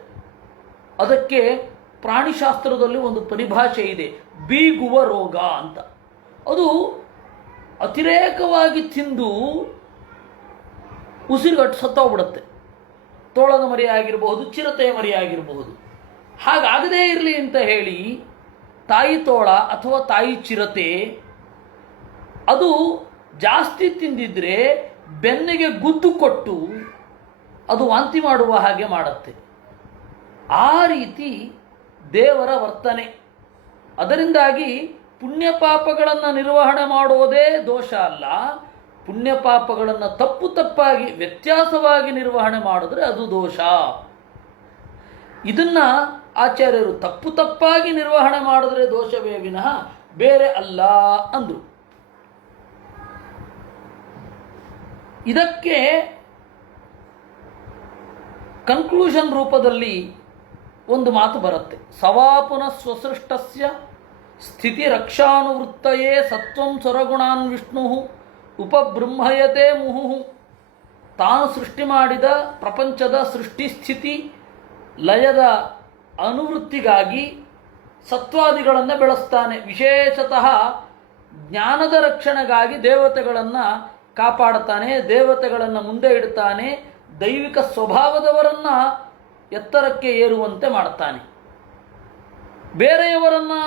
ಅದಕ್ಕೆ ಪ್ರಾಣಿಶಾಸ್ತ್ರದಲ್ಲಿ ಒಂದು ಪರಿಭಾಷೆ ಇದೆ, ಬೀಗುವ ರೋಗ ಅಂತ. ಅದು ಅತಿರೇಕವಾಗಿ ತಿಂದು ಉಸಿರುಗಟ್ಟು ಸತ್ತೋಗ್ಬಿಡುತ್ತೆ. ತೋಳದ ಮರಿ ಆಗಿರಬಹುದು, ಚಿರತೆಯ ಮರಿ ಆಗಿರಬಹುದು. ಹಾಗಾಗದೇ ಇರಲಿ ಅಂತ ಹೇಳಿ ತಾಯಿ ತೋಳ ಅಥವಾ ತಾಯಿ ಚಿರತೆ ಅದು ಜಾಸ್ತಿ ತಿಂದಿದ್ರೆ ಬೆನ್ನಿಗೆ ಗುದ್ದು ಕೊಟ್ಟು ಅದು ವಾಂತಿ ಮಾಡುವ ಹಾಗೆ ಮಾಡುತ್ತೆ. ಆ ರೀತಿ ದೇವರ ವರ್ತನೆ. ಅದರಿಂದಾಗಿ ಪುಣ್ಯ ಪಾಪಗಳನ್ನು ನಿರ್ವಹಣೆ ಮಾಡೋದೇ ದೋಷ ಅಲ್ಲ. ಪುಣ್ಯ ಪಾಪಗಳನ್ನು ತಪ್ಪಾಗಿ ವ್ಯತ್ಯಾಸವಾಗಿ ನಿರ್ವಹಣೆ ಮಾಡಿದ್ರೆ ಅದು ದೋಷ. ಇದನ್ನ ಆಚಾರ್ಯರು ತಪ್ಪಾಗಿ ನಿರ್ವಹಣೆ ಮಾಡಿದ್ರೆ ದೋಷವೇ ವಿನಃ ಬೇರೆ ಅಲ್ಲ ಅಂದರು. ಇದಕ್ಕೆ ಕನ್ಕ್ಲೂಷನ್ ರೂಪದಲ್ಲಿ ಒಂದು ಮಾತು ಬರುತ್ತೆ. ಸವಾಪುನ ಸ್ವಸೃಷ್ಟಸ್ಯ ಸ್ಥಿತಿ ರಕ್ಷಾನುವೃತ್ತಯೇ ಸತ್ವಂ ಸ್ವರಗುಣಾನ್ ವಿಷ್ಣು ಉಪಬೃಂಹಯತೆ ಮುಹುಹು. ತಾನು ಸೃಷ್ಟಿ ಮಾಡಿದ ಪ್ರಪಂಚದ ಸೃಷ್ಟಿ ಸ್ಥಿತಿ ಲಯದ ಅನುವೃತ್ತಿಗಾಗಿ ಸತ್ವಾದಿಗಳನ್ನು ಬೆಳೆಸ್ತಾನೆ. ವಿಶೇಷತಃ ಜ್ಞಾನದ ರಕ್ಷಣೆಗಾಗಿ ದೇವತೆಗಳನ್ನು ಕಾಪಾಡುತ್ತಾನೆ, ದೇವತೆಗಳನ್ನು ಮುಂದೆ ಇಡ್ತಾನೆ, ದೈವಿಕ ಸ್ವಭಾವದವರನ್ನು ಎತ್ತರಕ್ಕೆ ಏರುವಂತೆ ಮಾಡ್ತಾನೆ. ಬೇರೆಯವರನ್ನು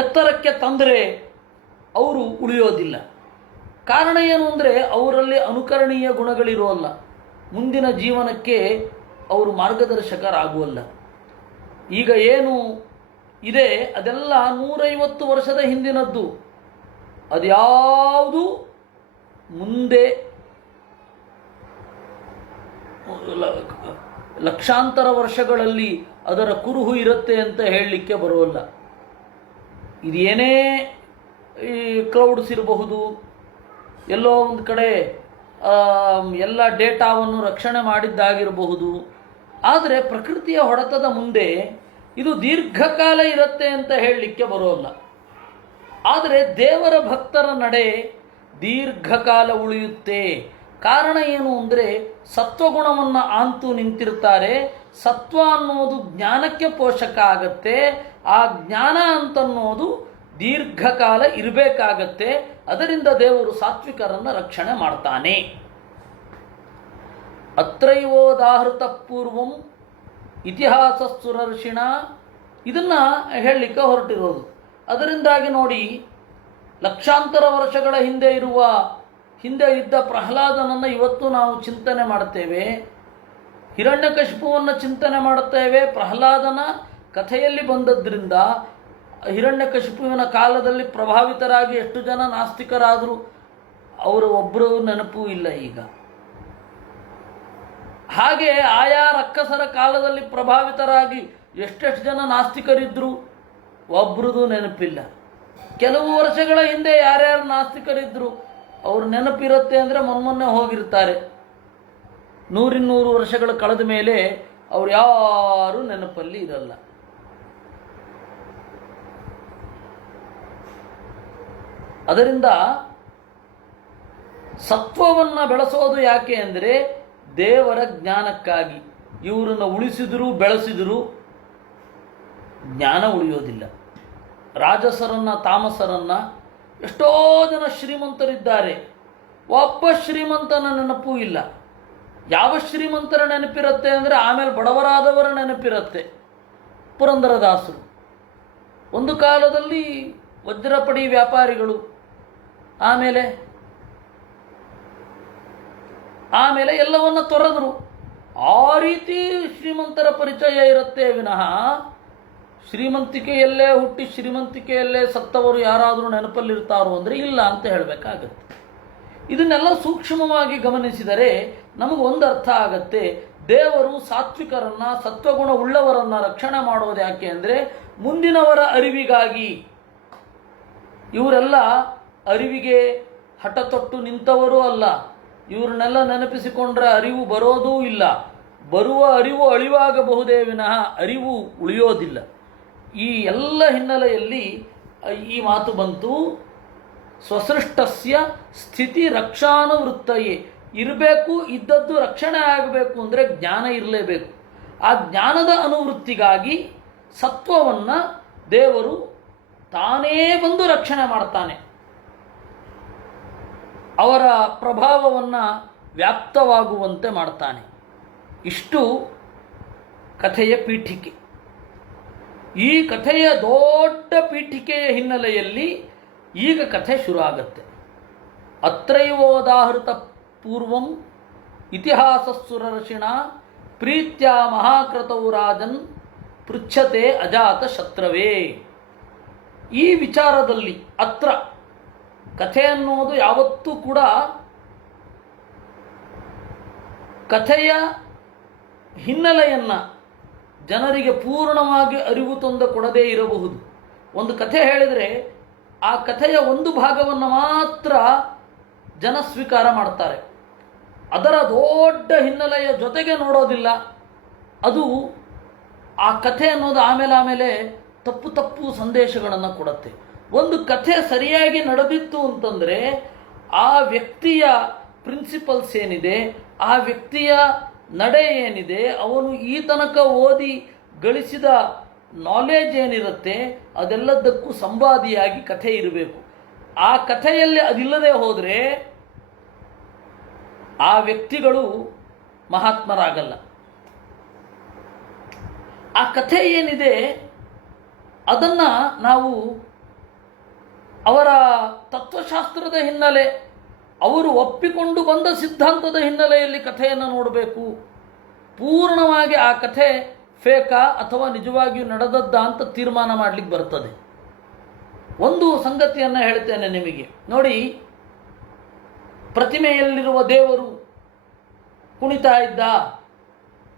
ಎತ್ತರಕ್ಕೆ ತಂದರೆ ಅವರು ಉಳಿಯೋದಿಲ್ಲ. ಕಾರಣ ಏನು ಅಂದರೆ ಅವರಲ್ಲಿ ಅನುಕರಣೀಯ ಗುಣಗಳಿರೋಲ್ಲ, ಮುಂದಿನ ಜೀವನಕ್ಕೆ ಅವರು ಮಾರ್ಗದರ್ಶಕರಾಗುವಲ್ಲ. ಈಗ ಏನು ಇದೆ ಅದೆಲ್ಲ 150 ವರ್ಷದ ಹಿಂದಿನದ್ದು. ಅದ್ಯಾವುದು ಮುಂದೆ ಲಕ್ಷಾಂತರ ವರ್ಷಗಳಲ್ಲಿ ಅದರ ಕುರುಹು ಇರುತ್ತೆ ಅಂತ ಹೇಳಲಿಕ್ಕೆ ಬರೋಲ್ಲ. ಇದೇನೇ ಈ ಕ್ಲೌಡ್ಸ್ ಇರಬಹುದು, ಎಲ್ಲೋ ಒಂದು ಕಡೆ ಎಲ್ಲ ಡೇಟಾವನ್ನು ರಕ್ಷಣೆ ಮಾಡಿದ್ದಾಗಿರಬಹುದು. ಆದರೆ ಪ್ರಕೃತಿಯ ಹೊಡೆತದ ಮುಂದೆ ಇದು ದೀರ್ಘಕಾಲ ಇರುತ್ತೆ ಅಂತ ಹೇಳಲಿಕ್ಕೆ ಬರೋಲ್ಲ. ಆದರೆ ದೇವರ ಭಕ್ತರ ನಡೆ ದೀರ್ಘಕಾಲ ಉಳಿಯುತ್ತೆ. ಕಾರಣ ಏನು ಅಂದರೆ ಸತ್ವಗುಣವನ್ನು ಆಂತು ನಿಂತಿರ್ತಾರೆ. ಸತ್ವ ಅನ್ನೋದು ಜ್ಞಾನಕ್ಕೆ ಪೋಷಕ ಆಗತ್ತೆ. ಆ ಜ್ಞಾನ ಅಂತನ್ನೋದು ದೀರ್ಘಕಾಲ ಇರಬೇಕಾಗತ್ತೆ. ಅದರಿಂದ ದೇವರು ಸಾತ್ವಿಕರನ್ನು ರಕ್ಷಣೆ ಮಾಡ್ತಾನೆ. ಅತ್ರೈವೋದಾಹೃತ ಪೂರ್ವಂ ಇತಿಹಾಸ ಸುರರ್ಷಿಣ, ಇದನ್ನು ಹೇಳಲಿಕ್ಕೆ ಹೊರಟಿರೋದು. ಅದರಿಂದಾಗಿ ನೋಡಿ, ಲಕ್ಷಾಂತರ ವರ್ಷಗಳ ಹಿಂದೆ ಇದ್ದ ಪ್ರಹ್ಲಾದನನ್ನು ಇವತ್ತು ನಾವು ಚಿಂತನೆ ಮಾಡ್ತೇವೆ, ಹಿರಣ್ಯಕಶಿಪುವನ್ನು ಚಿಂತನೆ ಮಾಡುತ್ತೇವೆ. ಪ್ರಹ್ಲಾದನ ಕಥೆಯಲ್ಲಿ ಬಂದದ್ರಿಂದ ಹಿರಣ್ಯಕಶಿಪುವಿನ ಕಾಲದಲ್ಲಿ ಪ್ರಭಾವಿತರಾಗಿ ಎಷ್ಟು ಜನ ನಾಸ್ತಿಕರಾದರು ಅವರು ಒಬ್ಬರು ನೆನಪೂ ಇಲ್ಲ ಈಗ. ಹಾಗೆ ಆಯಾ ರಕ್ಕಸರ ಕಾಲದಲ್ಲಿ ಪ್ರಭಾವಿತರಾಗಿ ಎಷ್ಟೆಷ್ಟು ಜನ ನಾಸ್ತಿಕರಿದ್ದರು ಒಬ್ರದ್ದು ನೆನಪಿಲ್ಲ. ಕೆಲವು ವರ್ಷಗಳ ಹಿಂದೆ ಯಾರ್ಯಾರು ನಾಸ್ತಿಕರಿದ್ದರು ಅವ್ರ ನೆನಪಿರುತ್ತೆ ಅಂದರೆ ಮೊನ್ನೆ ಹೋಗಿರ್ತಾರೆ. 100 ವರ್ಷಗಳು ಕಳೆದ ಮೇಲೆ ಅವ್ರು ಯಾರೂ ನೆನಪಲ್ಲಿ ಇರಲ್ಲ. ಅದರಿಂದ ಸತ್ವವನ್ನು ಬೆಳೆಸೋದು ಯಾಕೆ ಅಂದರೆ ದೇವರ ಜ್ಞಾನಕ್ಕಾಗಿ. ಇವರನ್ನು ಉಳಿಸಿದರೂ ಬೆಳೆಸಿದರೂ ಜ್ಞಾನ ಉಳಿಯೋದಿಲ್ಲ. ರಾಜಸರನ್ನ ತಾಮಸರನ್ನ ಎಷ್ಟೋ ಜನ ಶ್ರೀಮಂತರಿದ್ದಾರೆ, ಒಬ್ಬ ಶ್ರೀಮಂತನ ನೆನಪೂ ಇಲ್ಲ. ಯಾವ ಶ್ರೀಮಂತರ ನೆನಪಿರುತ್ತೆ ಅಂದರೆ ಆಮೇಲೆ ಬಡವರಾದವರ ನೆನಪಿರುತ್ತೆ. ಪುರಂದರದಾಸರು ಒಂದು ಕಾಲದಲ್ಲಿ ವಜ್ರಪಡಿ ವ್ಯಾಪಾರಿಗಳು, ಆಮೇಲೆ ಎಲ್ಲವನ್ನ ತೊರೆದರು. ಆ ರೀತಿ ಶ್ರೀಮಂತರ ಪರಿಚಯ ಇರುತ್ತೆ ವಿನಃ ಶ್ರೀಮಂತಿಕೆಯಲ್ಲೇ ಹುಟ್ಟಿ ಶ್ರೀಮಂತಿಕೆಯಲ್ಲೇ ಸತ್ತವರು ಯಾರಾದರೂ ನೆನಪಲ್ಲಿರ್ತಾರೋ ಅಂದರೆ ಇಲ್ಲ ಅಂತ ಹೇಳಬೇಕಾಗತ್ತೆ. ಇದನ್ನೆಲ್ಲ ಸೂಕ್ಷ್ಮವಾಗಿ ಗಮನಿಸಿದರೆ ನಮಗೊಂದು ಅರ್ಥ ಆಗತ್ತೆ, ದೇವರು ಸಾತ್ವಿಕರನ್ನ, ಸತ್ವಗುಣ ಉಳ್ಳವರನ್ನ ರಕ್ಷಣೆ ಮಾಡೋದು ಯಾಕೆ ಅಂದರೆ ಮುಂದಿನವರ ಅರಿವಿಗಾಗಿ. ಇವರೆಲ್ಲ ಅರಿವಿಗೆ ಹಠ ತೊಟ್ಟು ನಿಂತವರೂ ಅಲ್ಲ. ಇವ್ರನ್ನೆಲ್ಲ ನೆನಪಿಸಿಕೊಂಡ್ರೆ ಅರಿವು ಬರೋದೂ ಇಲ್ಲ. ಬರುವ ಅರಿವು ಅಳಿವಾಗಬಹುದೇ ವಿನಃ ಅರಿವು ಉಳಿಯೋದಿಲ್ಲ. ಈ ಎಲ್ಲ ಹಿನ್ನೆಲೆಯಲ್ಲಿ ಈ ಮಾತು ಬಂತು. ಸ್ವಸೃಷ್ಟಸ್ಯ ಸ್ಥಿತಿ ರಕ್ಷಾನುವೃತ್ತಯೇ ಇರಬೇಕು. ಇದ್ದದ್ದು ರಕ್ಷಣೆ ಆಗಬೇಕು ಅಂದರೆ ಜ್ಞಾನ ಇರಲೇಬೇಕು. ಆ ಜ್ಞಾನದ ಅನುವೃತ್ತಿಗಾಗಿ ಸತ್ವವನ್ನು ದೇವರು ತಾನೇ ಬಂದು ರಕ್ಷಣೆ ಮಾಡ್ತಾನೆ. ಅವರ ಪ್ರಭಾವವನ್ನು ವ್ಯಾಪ್ತವಾಗುವಂತೆ ಮಾಡ್ತಾನೆ. ಇಷ್ಟು ಕಥೆಯ ಪೀಠಿಕೆ. ಈ ಕಥೆಯ ದೊಡ್ಡ ಪೀಠಿಕೆಯ ಹಿನ್ನೆಲೆಯಲ್ಲಿ ಈಗ ಕಥೆ ಶುರು ಆಗತ್ತೆ. ಅತ್ರೈವೋದಾಹೃತ ಪೂರ್ವಂ ಇತಿಹಾಸಸ್ಸುರರ್ಷಿಣ ಪ್ರೀತ್ಯ ಮಹಾಕೃತೌ ರಾಜನ್ ಪೃಚ್ಛತೆ ಅಜಾತ ಶತ್ರವೇ. ಈ ವಿಚಾರದಲ್ಲಿ ಅತ್ರ ಕಥೆ ಅನ್ನೋದು ಯಾವತ್ತೂ ಕೂಡ ಕಥೆಯ ಹಿನ್ನೆಲೆಯನ್ನು ಜನರಿಗೆ ಪೂರ್ಣವಾಗಿ ಅರಿವು ತಂದು ಕೊಡದೇ ಇರಬಹುದು. ಒಂದು ಕಥೆ ಹೇಳಿದರೆ ಆ ಕಥೆಯ ಒಂದು ಭಾಗವನ್ನು ಮಾತ್ರ ಜನ ಸ್ವೀಕಾರ ಮಾಡ್ತಾರೆ. ಅದರ ದೊಡ್ಡ ಹಿನ್ನೆಲೆಯ ಜೊತೆಗೆ ನೋಡೋದಿಲ್ಲ. ಅದು ಆ ಕಥೆ ಅನ್ನೋದು ಆಮೇಲೆ ತಪ್ಪು ಸಂದೇಶಗಳನ್ನು ಕೊಡುತ್ತೆ. ಒಂದು ಕಥೆ ಸರಿಯಾಗಿ ನಡೆದಿತ್ತು ಅಂತಂದರೆ ಆ ವ್ಯಕ್ತಿಯ ಪ್ರಿನ್ಸಿಪಲ್ಸ್ ಏನಿದೆ, ಆ ವ್ಯಕ್ತಿಯ ನಡೆ ಏನಿದೆ, ಅವನು ಈ ತನಕ ಓದಿ ಗಳಿಸಿದ ನಾಲೆಜ್ ಏನಿರುತ್ತೆ ಅದೆಲ್ಲದಕ್ಕೂ ಸಂವಾದಿಯಾಗಿ ಕಥೆ ಇರಬೇಕು. ಆ ಕಥೆಯಲ್ಲಿ ಅದಿಲ್ಲದೆ ಹೋದರೆ ಆ ವ್ಯಕ್ತಿಗಳು ಮಹಾತ್ಮರಾಗಲ್ಲ. ಆ ಕಥೆ ಏನಿದೆ ಅದನ್ನು ನಾವು ಅವರ ತತ್ವಶಾಸ್ತ್ರದ ಹಿನ್ನೆಲೆ, ಅವರು ಒಪ್ಪಿಕೊಂಡು ಬಂದ ಸಿದ್ಧಾಂತದ ಹಿನ್ನೆಲೆಯಲ್ಲಿ ಕಥೆಯನ್ನು ನೋಡಬೇಕು. ಪೂರ್ಣವಾಗಿ ಆ ಕಥೆ ಫೇಕಾ ಅಥವಾ ನಿಜವಾಗಿಯೂ ನಡೆದದ್ದ ಅಂತ ತೀರ್ಮಾನ ಮಾಡಲಿಕ್ಕೆ ಬರ್ತದೆ. ಒಂದು ಸಂಗತಿಯನ್ನು ಹೇಳ್ತೇನೆ ನಿಮಗೆ ನೋಡಿ. ಪ್ರತಿಮೆಯಲ್ಲಿರುವ ದೇವರು ಕುಣಿತಾ ಇದ್ದ.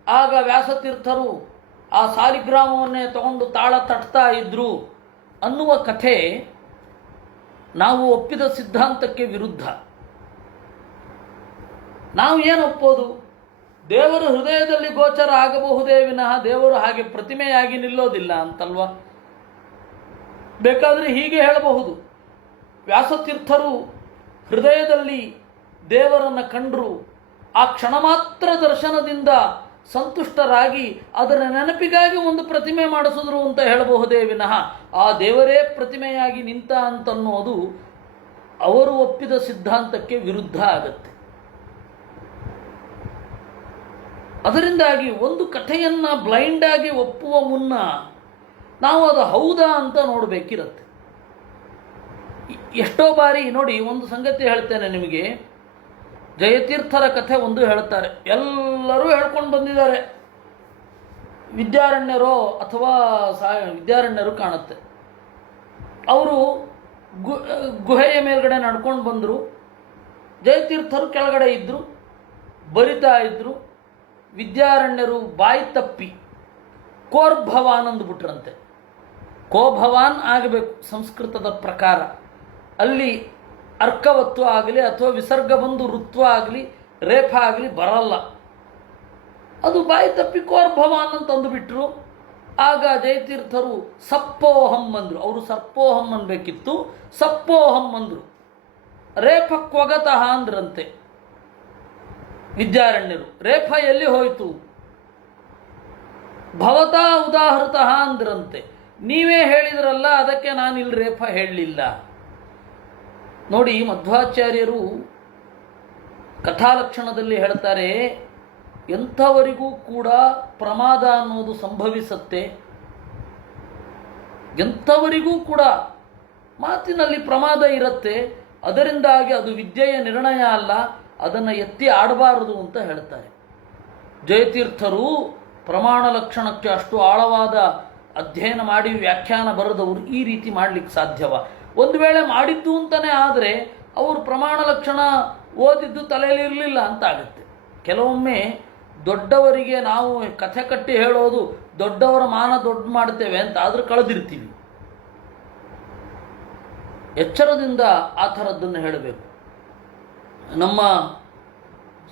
ಆಗ ವ್ಯಾಸತೀರ್ಥರು ಆ ಸಾಲಿಗ್ರಾಮವನ್ನೇ ತಗೊಂಡು ತಾಳ ತಟ್ತಾ ಇದ್ರು ಅನ್ನುವ ಕಥೆ ನಾವು ಒಪ್ಪಿದ ಸಿದ್ಧಾಂತಕ್ಕೆ ವಿರುದ್ಧ. ನಾವು ಏನು ಒಪ್ಪೋದು? ದೇವರು ಹೃದಯದಲ್ಲಿ ಗೋಚರ ಆಗಬಹುದೇ ವಿನಃ ದೇವರು ಹಾಗೆ ಪ್ರತಿಮೆಯಾಗಿ ನಿಲ್ಲೋದಿಲ್ಲ ಅಂತಲ್ವ. ಬೇಕಾದರೆ ಹೀಗೆ ಹೇಳಬಹುದು, ವ್ಯಾಸತೀರ್ಥರು ಹೃದಯದಲ್ಲಿ ದೇವರನ್ನು ಕಂಡರು, ಆ ಕ್ಷಣ ಮಾತ್ರ ದರ್ಶನದಿಂದ ಸಂತುಷ್ಟರಾಗಿ ಅದರ ನೆನಪಿಗಾಗಿ ಒಂದು ಪ್ರತಿಮೆ ಮಾಡಿಸಿದ್ರು ಅಂತ ಹೇಳಬಹುದೇ ವಿನಃ ಆ ದೇವರೇ ಪ್ರತಿಮೆಯಾಗಿ ನಿಂತ ಅಂತನ್ನೋದು ಅವರು ಒಪ್ಪಿದ ಸಿದ್ಧಾಂತಕ್ಕೆ ವಿರುದ್ಧ ಆಗತ್ತೆ. ಅದರಿಂದಾಗಿ ಒಂದು ಕಥೆಯನ್ನು ಬ್ಲೈಂಡ್ ಆಗಿ ಒಪ್ಪುವ ಮುನ್ನ ನಾವು ಅದು ಹೌದಾ ಅಂತ ನೋಡಬೇಕಿರುತ್ತೆ. ಎಷ್ಟೋ ಬಾರಿ ನೋಡಿ, ಒಂದು ಸಂಗತಿ ಹೇಳ್ತೇನೆ ನಿಮಗೆ. ಜಯತೀರ್ಥರ ಕಥೆ ಒಂದು ಹೇಳ್ತಾರೆ, ಎಲ್ಲರೂ ಹೇಳ್ಕೊಂಡು ಬಂದಿದ್ದಾರೆ. ವಿದ್ಯಾರಣ್ಯರೋ ಅಥವಾ ವಿದ್ಯಾರಣ್ಯರು ಕಾಣುತ್ತೆ. ಅವರು ಗುಹೆಯ ಮೇಲ್ಗಡೆ ನಡ್ಕೊಂಡು ಬಂದರು. ಜಯತೀರ್ಥರು ಕೆಳಗಡೆ ಇದ್ದರು, ಬರಿತಾ ಇದ್ದರು. ವಿದ್ಯಾರಣ್ಯರು ಬಾಯಿ ತಪ್ಪಿ ಕೋರ್ಭವಾನ್ ಅಂದ್ಬಿಟ್ರಂತೆ. ಕೋಭವಾನ್ ಆಗಬೇಕು ಸಂಸ್ಕೃತದ ಪ್ರಕಾರ. ಅಲ್ಲಿ ಅರ್ಕವತ್ವ ಆಗಲಿ ಅಥವಾ ವಿಸರ್ಗ ಬಂದು ಋತ್ವ ಆಗಲಿ ರೇಫ ಆಗಲಿ ಬರಲ್ಲ. ಅದು ಬಾಯಿ ತಪ್ಪಿ ಕೋರ್ಭವಾನ್ ಅಂತ ಅಂದುಬಿಟ್ರು. ಆಗ ಜಯತೀರ್ಥರು ಸಪ್ಪೋಹಂ ಅಂದರು. ಅವರು ಸರ್ಪೋಹಂ ಅನ್ಬೇಕಿತ್ತು, ಸಪ್ಪೋಹಂ ಅಂದರು. ರೇಫ ಕ್ವಗತಃ ಅಂದ್ರಂತೆ ವಿದ್ಯಾರಣ್ಯರು. ರೇಫ ಎಲ್ಲಿ ಹೋಯಿತು? ಭವತಾ ಉದಾಹೃತಃ ಅಂದ್ರಂತೆ. ನೀವೇ ಹೇಳಿದ್ರಲ್ಲ, ಅದಕ್ಕೆ ನಾನು ಇಲ್ಲಿ ರೇಫ ಹೇಳಲಿಲ್ಲ. ನೋಡಿ, ಮಧ್ವಾಚಾರ್ಯರು ಕಥಾಲಕ್ಷಣದಲ್ಲಿ ಹೇಳ್ತಾರೆ, ಎಂಥವರಿಗೂ ಕೂಡ ಪ್ರಮಾದ ಅನ್ನೋದು ಸಂಭವಿಸುತ್ತೆ. ಎಂಥವರಿಗೂ ಕೂಡ ಮಾತಿನಲ್ಲಿ ಪ್ರಮಾದ ಇರುತ್ತೆ. ಅದರಿಂದಾಗಿ ಅದು ವಿದ್ಯೆಯ ನಿರ್ಣಯ ಅಲ್ಲ, ಅದನ್ನು ಎತ್ತಿ ಆಡಬಾರದು ಅಂತ ಹೇಳ್ತಾರೆ. ಜಯತೀರ್ಥರು ಪ್ರಮಾಣ ಲಕ್ಷಣಕ್ಕೆ ಅಷ್ಟು ಆಳವಾದ ಅಧ್ಯಯನ ಮಾಡಿ ವ್ಯಾಖ್ಯಾನ ಬರೆದವರು ಈ ರೀತಿ ಮಾಡಲಿಕ್ಕೆ ಸಾಧ್ಯವ? ಒಂದು ವೇಳೆ ಮಾಡಿದ್ದು ಅಂತಲೇ ಆದರೆ ಅವರು ಪ್ರಮಾಣ ಲಕ್ಷಣ ಓದಿದ್ದು ತಲೆಯಲ್ಲಿ ಇರಲಿಲ್ಲ ಅಂತ ಆಗುತ್ತೆ. ಕೆಲವೊಮ್ಮೆ ದೊಡ್ಡವರಿಗೆ ನಾವು ಕಥೆ ಕಟ್ಟಿ ಹೇಳೋದು ದೊಡ್ಡವರ ಮಾನ ದೊಡ್ಡ ಮಾಡ್ತೇವೆ ಅಂತ ಆದರೂ ಕಳೆದಿರ್ತೀವಿ. ಎಚ್ಚರದಿಂದ ಆ ಥರದ್ದನ್ನು ಹೇಳಬೇಕು. ನಮ್ಮ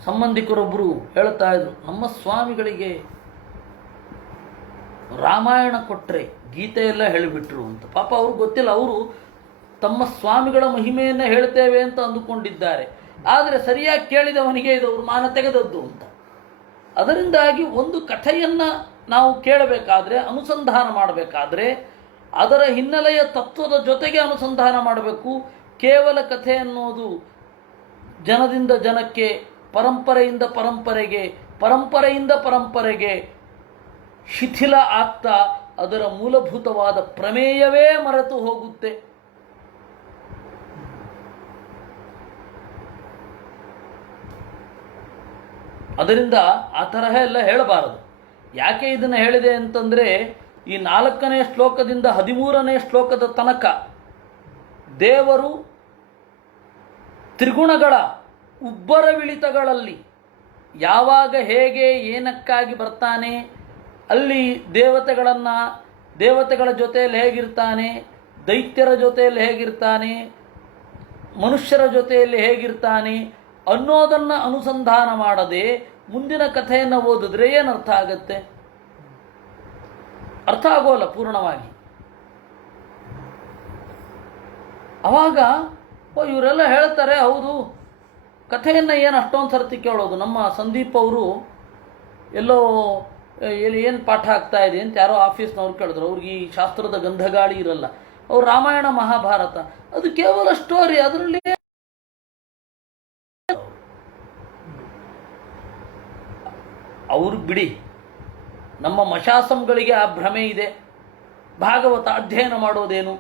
ಸಂಬಂಧಿಕರೊಬ್ಬರು ಹೇಳ್ತಾ ಇದ್ರು, ನಮ್ಮ ಸ್ವಾಮಿಗಳಿಗೆ ರಾಮಾಯಣ ಕೊಟ್ಟರೆ ಗೀತೆಯೆಲ್ಲ ಹೇಳಿಬಿಟ್ರು ಅಂತ. ಪಾಪ ಅವ್ರಿಗೆ ಗೊತ್ತಿಲ್ಲ, ಅವರು ತಮ್ಮ ಸ್ವಾಮಿಗಳ ಮಹಿಮೆಯನ್ನು ಹೇಳ್ತೇವೆ ಅಂತ ಅಂದುಕೊಂಡಿದ್ದಾರೆ. ಆದರೆ ಸರಿಯಾಗಿ ಕೇಳಿದವನಿಗೆ ಇದು ಅವ್ರ ಮಾನ ತೆಗೆದದ್ದು ಅಂತ. ಅದರಿಂದಾಗಿ ಒಂದು ಕಥೆಯನ್ನು ನಾವು ಕೇಳಬೇಕಾದ್ರೆ, ಅನುಸಂಧಾನ ಮಾಡಬೇಕಾದ್ರೆ ಅದರ ಹಿನ್ನೆಲೆಯ ತತ್ವದ ಜೊತೆಗೆ ಅನುಸಂಧಾನ ಮಾಡಬೇಕು. ಕೇವಲ ಕಥೆ ಅನ್ನೋದು ಜನದಿಂದ ಜನಕ್ಕೆ, ಪರಂಪರೆಯಿಂದ ಪರಂಪರೆಗೆ, ಪರಂಪರೆಯಿಂದ ಪರಂಪರೆಗೆ ಶಿಥಿಲ ಆಗ್ತಾ ಅದರ ಮೂಲಭೂತವಾದ ಪ್ರಮೇಯವೇ ಮರೆತು ಹೋಗುತ್ತೆ. ಅದರಿಂದ ಆ ತರಹ ಎಲ್ಲ ಹೇಳಬಾರದು. ಯಾಕೆ ಇದನ್ನು ಹೇಳಿದೆ ಅಂತಂದರೆ, ಈ 4ನೇ ಶ್ಲೋಕದಿಂದ 13ನೇ ಶ್ಲೋಕದ ತನಕ ದೇವರು ತ್ರಿಗುಣಗಳ ಉಬ್ಬರವಿಳಿತಗಳಲ್ಲಿ ಯಾವಾಗ ಹೇಗೆ ಏನಕ್ಕಾಗಿ ಬರ್ತಾನೆ, ಅಲ್ಲಿ ದೇವತೆಗಳ ಜೊತೆಯಲ್ಲಿ ಹೇಗಿರ್ತಾನೆ, ದೈತ್ಯರ ಜೊತೆಯಲ್ಲಿ ಹೇಗಿರ್ತಾನೆ, ಮನುಷ್ಯರ ಜೊತೆಯಲ್ಲಿ ಹೇಗಿರ್ತಾನೆ ಅನ್ನೋದನ್ನು ಅನುಸಂಧಾನ ಮಾಡದೆ ಮುಂದಿನ ಕಥೆಯನ್ನು ಓದಿದ್ರೆ ಏನರ್ಥ ಆಗತ್ತೆ? ಅರ್ಥ ಆಗೋಲ್ಲ ಪೂರ್ಣವಾಗಿ. ಅವಾಗ ಇವರೆಲ್ಲ ಹೇಳ್ತಾರೆ, ಹೌದು ಕಥೆಯನ್ನು ಏನು ಅಷ್ಟೊಂದು ಸರ್ತಿ ಕೇಳೋದು. ನಮ್ಮ ಸಂದೀಪ್ ಅವರು ಎಲ್ಲೋ ಏನು ಪಾಠ ಆಗ್ತಾ ಇದೆ ಅಂತ ಯಾರೋ ಆಫೀಸ್ನವ್ರು ಕೇಳಿದ್ರು. ಅವ್ರಿಗೆ ಈ ಶಾಸ್ತ್ರದ ಗಂಧಗಾಳಿ ಇರಲ್ಲ. ಅವ್ರು ರಾಮಾಯಣ ಮಹಾಭಾರತ ಅದು ಕೇವಲ ಸ್ಟೋರಿ, ಅದರಲ್ಲಿ ಅವ್ರು ಬಿಡಿ. ನಮ್ಮ ಮಶಾಸಂಗಳಿಗೆ ಆ ಭ್ರಮೆ ಇದೆ. ಭಾಗವತ ಅಧ್ಯಯನ ಮಾಡೋದೇನು?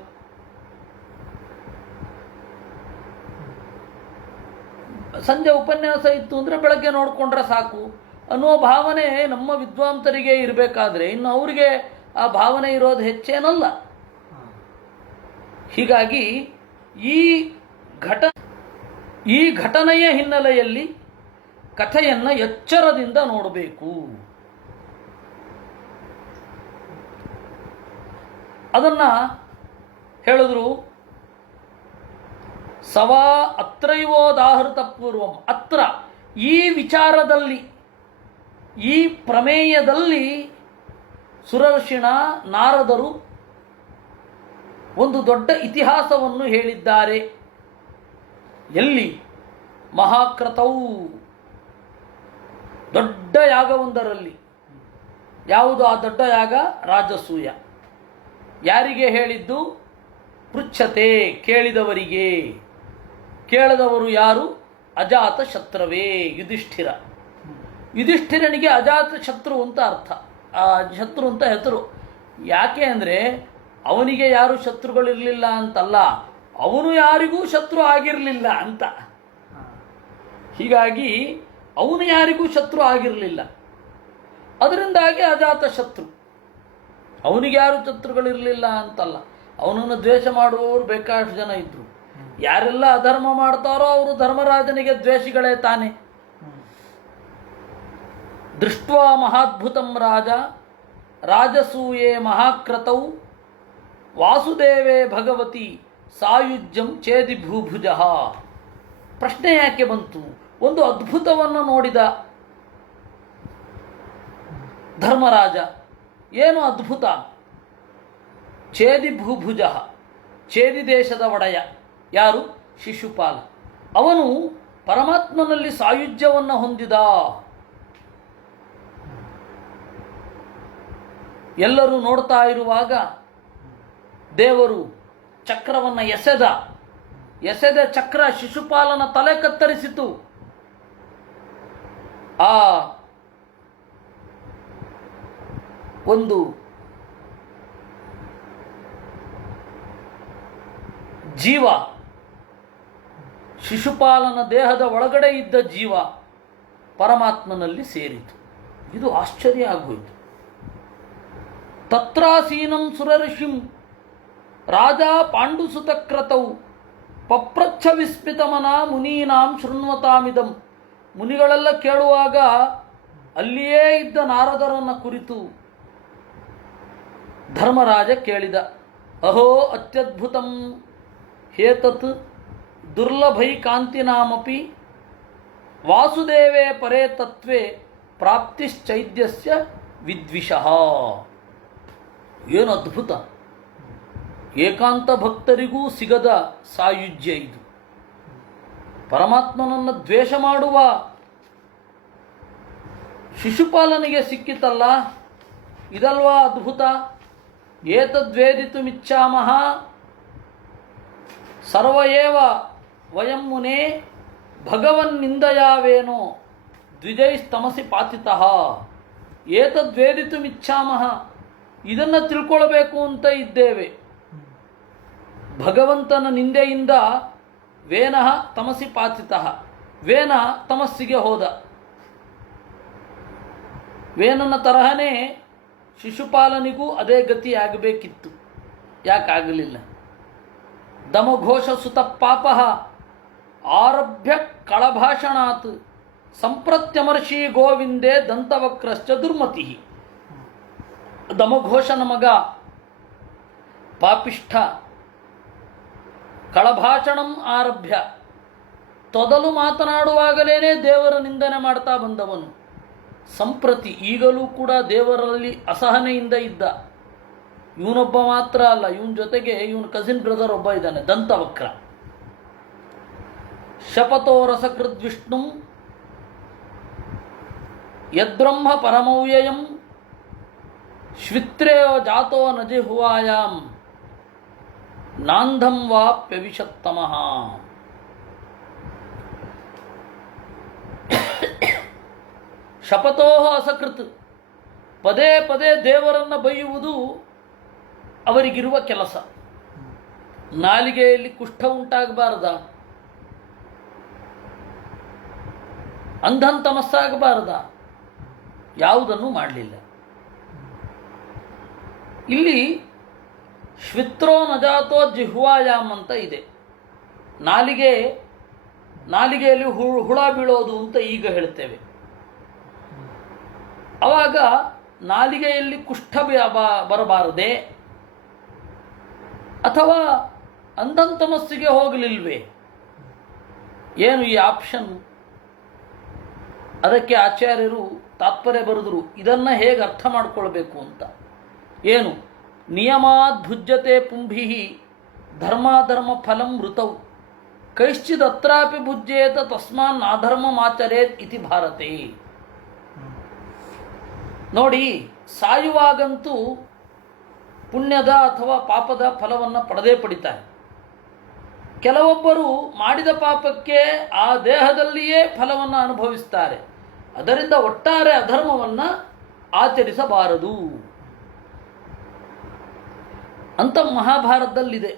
ಸಂಜೆ ಉಪನ್ಯಾಸ ಇತ್ತು ಅಂದರೆ ಬೆಳಗ್ಗೆ ನೋಡಿಕೊಂಡ್ರೆ ಸಾಕು ಅನ್ನೋ ಭಾವನೆ ನಮ್ಮ ವಿದ್ವಾಂಸರಿಗೆ ಇರಬೇಕಾದ್ರೆ ಇನ್ನು ಅವರಿಗೆ ಆ ಭಾವನೆ ಇರೋದು ಹೆಚ್ಚೇನಲ್ಲ. ಹೀಗಾಗಿ ಈ ಘಟನೆಯ ಹಿನ್ನೆಲೆಯಲ್ಲಿ ಕಥೆಯನ್ನು ಎಚ್ಚರದಿಂದ ನೋಡಬೇಕು. ಅದನ್ನು ಹೇಳಿದ್ರು. ಸವಾ ಅತ್ರೈವೋದಾಹೃತ ಪೂರ್ವಂ. ಅತ್ರ ಈ ವಿಚಾರದಲ್ಲಿ, ಈ ಪ್ರಮೇಯದಲ್ಲಿ ಸುರರ್ಷಿಣ ನಾರದರು ಒಂದು ದೊಡ್ಡ ಇತಿಹಾಸವನ್ನು ಹೇಳಿದ್ದಾರೆ. ಎಲ್ಲಿ? ಮಹಾಕ್ರತವು, ದೊಡ್ಡ ಯಾಗವೊಂದರಲ್ಲಿ. ಯಾವುದು ಆ ದೊಡ್ಡ ಯಾಗ? ರಾಜಸೂಯ. ಯಾರಿಗೆ ಹೇಳಿದ್ದು? ಪೃಚ್ಛತೆ, ಕೇಳಿದವರಿಗೆ. ಕೇಳಿದವರು ಯಾರು? ಅಜಾತ ಶತ್ರುವೇ, ಯುಧಿಷ್ಠಿರ. ಯುಧಿಷ್ಠಿರನಿಗೆ ಅಜಾತ ಶತ್ರು ಅಂತ ಅರ್ಥ, ಶತ್ರು ಅಂತ ಹೆಸರು. ಯಾಕೆ ಅಂದರೆ ಅವನಿಗೆ ಯಾರು ಶತ್ರುಗಳಿರಲಿಲ್ಲ ಅಂತಲ್ಲ, ಅವನು ಯಾರಿಗೂ ಶತ್ರು ಆಗಿರಲಿಲ್ಲ ಅಂತ. ಹೀಗಾಗಿ ಅವನು ಯಾರಿಗೂ ಶತ್ರು ಆಗಿರಲಿಲ್ಲ, ಅದರಿಂದಾಗಿ ಅಜಾತ ಶತ್ರು. ಅವನಿಗೆ ಯಾರು ಶತ್ರುಗಳಿರಲಿಲ್ಲ ಅಂತಲ್ಲ, ಅವನನ್ನು ದ್ವೇಷ ಮಾಡುವವರು ಬೇಕಾದಷ್ಟು ಜನ ಇದ್ರು. ಯಾರೆಲ್ಲ ಅಧರ್ಮ ಮಾಡ್ತಾರೋ ಅವರು ಧರ್ಮರಾಜನಿಗೆ ದ್ವೇಷಿಗಳೇ ತಾನೆ. ದೃಷ್ಟ್ವಾ ಮಹಾದ್ಭುತಂ ರಾಜ ರಾಜಸೂಯೇ ಮಹಾಕ್ರತೌ ವಾಸುದೇವೇ ಭಗವತಿ ಸಾಯುಜ್ಯಂ ಚೇದಿ ಭೂಭುಜ. ಪ್ರಶ್ನೆ ಯಾಕೆ ಬಂತು? ಒಂದು ಅದ್ಭುತವನ್ನು ನೋಡಿದ ಧರ್ಮರಾಜ. ಏನು ಅದ್ಭುತ? ಚೇದಿ ಭೂಭುಜ, ಚೇದಿ ದೇಶದ ಒಡೆಯ ಯಾರು? ಶಿಶುಪಾಲ. ಅವನು ಪರಮಾತ್ಮನಲ್ಲಿ ಸಾಯುಜ್ಯವನ್ನು ಹೊಂದಿದ. ಎಲ್ಲರೂ ನೋಡ್ತಾ ಇರುವಾಗ ದೇವರು ಚಕ್ರವನ್ನು ಎಸೆದ ಚಕ್ರ ಶಿಶುಪಾಲನ ತಲೆ ಕತ್ತರಿಸಿತು. ಆ ಒಂದು ಜೀವ, ಶಿಶುಪಾಲನ ದೇಹದ ಒಳಗಡೆ ಇದ್ದ ಜೀವ ಪರಮಾತ್ಮನಲ್ಲಿ ಸೇರಿತು. ಇದು ಆಶ್ಚರ್ಯ ಆಗೋಯಿತು. ತತ್ರಾಸೀನಂ ಸುರಋಷಿಂ ರಾಜ ಪಾಂಡುಸುತಕ್ರತೌ ಪಪ್ರಚ್ಛ ವಿಸ್ಮಿತಮನ ಮುನೀನಾಂ ಶೃಣ್ವತಾಮಿದಂ. ಮುನಿಗಳೆಲ್ಲ ಕೇಳುವಾಗ ಅಲ್ಲಿಯೇ ಇದ್ದ ನಾರದರನ್ನ ಕುರಿತು ಧರ್ಮರಾಜ ಕೇಳಿದ. ಅಹೋ ಅತ್ಯದ್ಭುತಂ ಹೇತತ್ ದುರ್ಲಭೈಕಾಂತಿನಾಮಪಿ ವಾಸುದೇವೇ ಪರೇ ತತ್ವೇ ಪ್ರಾಪ್ತಿಶ್ಚೈದ್ಯಸ್ಯ ವಿದ್ವಿಷಃ. ಏನು ಅದ್ಭುತ! ಏಕಾಂತ ಭಕ್ತರಿಗೂ ಸಿಗದ ಸಾಯುಜ್ಯ ಇದು. ಪರಮಾತ್ಮನನ್ನು ದ್ವೇಷ ಮಾಡುವ ಶಿಶುಪಾಲನಿಗೆ ಸಿಕ್ಕಿತಲ್ಲ, ಇದಲ್ವಾ ಅದ್ಭುತ? ಏತದ್ವೇದಿತುಮಿಚ್ಛಾಮಃ ಸರ್ವ ಏವ ವಯಂ ಮುನೇ ಭಗವನ್ನಿಂದಯಾವೇನೋ ದ್ವಿಜೈಸ್ತಮಸಿ ಪಾತಿತಃ. ಏತದ್ವೇದಿತುಮಿಚ್ಛಾಮಃ, ಇದನ್ನು ತಿಳ್ಕೊಳ್ಬೇಕು ಅಂತ ಇದ್ದೇವೆ. ಭಗವಂತನ ನಿಂದೆಯಿಂದ ವೇನಃ ತಮಸಿ ಪಾತಿತಃ, ವೇನ ತಮಸ್ಸಿಗೆ ಹೋದ. ವೇನನ ತರಹನೇ ಶಿಶುಪಾಲನಿಗೂ ಅದೇ ಗತಿ ಆಗಬೇಕಿತ್ತು, ಯಾಕಾಗಲಿಲ್ಲ? ದಮಘೋಷ ಸುತ ಪಾಪ ಆರಭ್ಯ ಕಳಭಾಷಣಾತ್ ಸಂಪ್ರತ್ಯಮರ್ಷಿ ಗೋವಿಂದೇ ದಂತವಕ್ರಶ್ಚ ದುರ್ಮತಿ. ದಮಘೋಷನ ಮಗ ಪಾಪಿಷ್ಠ ಕಳಭಾಷಣಂ ಆರಭ್ಯ, ತೊದಲು ಮಾತನಾಡುವಾಗಲೇ ದೇವರ ನಿಂದನೆ ಮಾಡ್ತಾ ಬಂದವನು. ಸಂಪ್ರತಿ, ಈಗಲೂ ಕೂಡ ದೇವರಲ್ಲಿ ಅಸಹನೆಯಿಂದ ಇದ್ದ. ಇವನೊಬ್ಬ ಮಾತ್ರ ಅಲ್ಲ, ಇವನ ಜೊತೆಗೆ ಇವನ ಕಸಿನ್ ಬ್ರದರ್ ಒಬ್ಬ ಇದ್ದಾನೆ, ದಂತವಕ್ರ. ಶಪಥೋ ರಸಕೃದ್ ವಿಷ್ಣು ಯದ್ಬ್ರಹ್ಮ ಪರಮವ್ಯಯಂ ಶ್ವಿತ್ರೇಯೋ ಜಾತೋ ನಜಿಹುವಾಯಾಂ ನಾಂಧಂ ವಾಪ್ಯವಿಷತ್ತಮಃ. ಶಪಥೋ ಅಸಕೃತ್, ಪದೇ ಪದೇ ದೇವರನ್ನು ಬೈಯುವುದು ಅವರಿಗಿರುವ ಕೆಲಸ. ನಾಲಿಗೆಯಲ್ಲಿ ಕುಷ್ಠ ಉಂಟಾಗಬಾರದ, ಅಂಧನ್ ತಮಸ್ಸಾಗಬಾರದ, ಯಾವುದನ್ನು ಮಾಡಲಿಲ್ಲ. ಇಲ್ಲಿ ಶ್ವಿತ್ರೋ ನಜಾತೋ ಜಿಹ್ವಾಯಾಮ್ ಅಂತ ಇದೆ. ನಾಲಿಗೆಯಲ್ಲಿ ಹುಳ ಬೀಳೋದು ಅಂತ ಈಗ ಹೇಳ್ತೇವೆ. ಆವಾಗ ನಾಲಿಗೆಯಲ್ಲಿ ಕುಷ್ಠ ಬರಬಾರದೆ, ಅಥವಾ ಅಂಧಂತಮಸ್ಸಿಗೆ ಹೋಗಲಿಲ್ವೇ? ಏನು ಈ ಆಪ್ಷನ್? ಅದಕ್ಕೆ ಆಚಾರ್ಯರು ತಾತ್ಪರ್ಯ ಬರೆದರು, ಇದನ್ನು ಹೇಗೆ ಅರ್ಥ ಮಾಡಿಕೊಳ್ಬೇಕು ಅಂತ. ಏನು? ನಿಯಮಾದ್ಭುಜ್ಯತೆ ಪುಂಭಿ ಧರ್ಮಾಧರ್ಮ ಫಲಂ ಋತೌ ಕೈಶ್ಚಿದತ್ರಾಪಿ ಭುಜ್ಯೇತ ತಸ್ಮಾನ್ ನಾಧರ್ಮಮಾಚರೇತ್ ಇತಿ ಭಾರತೆ. ನೋಡಿ, ಸಾಯುವಾಗಂತೂ ಪುಣ್ಯದ ಅಥವಾ ಪಾಪದ ಫಲವನ್ನು ಪಡೆದೇ ಪಡಿತಾರೆ. ಕೆಲವೊಬ್ಬರು ಮಾಡಿದ ಪಾಪಕ್ಕೆ ಆ ದೇಹದಲ್ಲಿಯೇ ಫಲವನ್ನು ಅನುಭವಿಸ್ತಾರೆ. ಅದರಿಂದ ಒಟ್ಟಾರೆ ಅಧರ್ಮವನ್ನು ಆಚರಿಸಬಾರದು ಅಂತ ಮಹಾಭಾರತದಲ್ಲಿದೆ.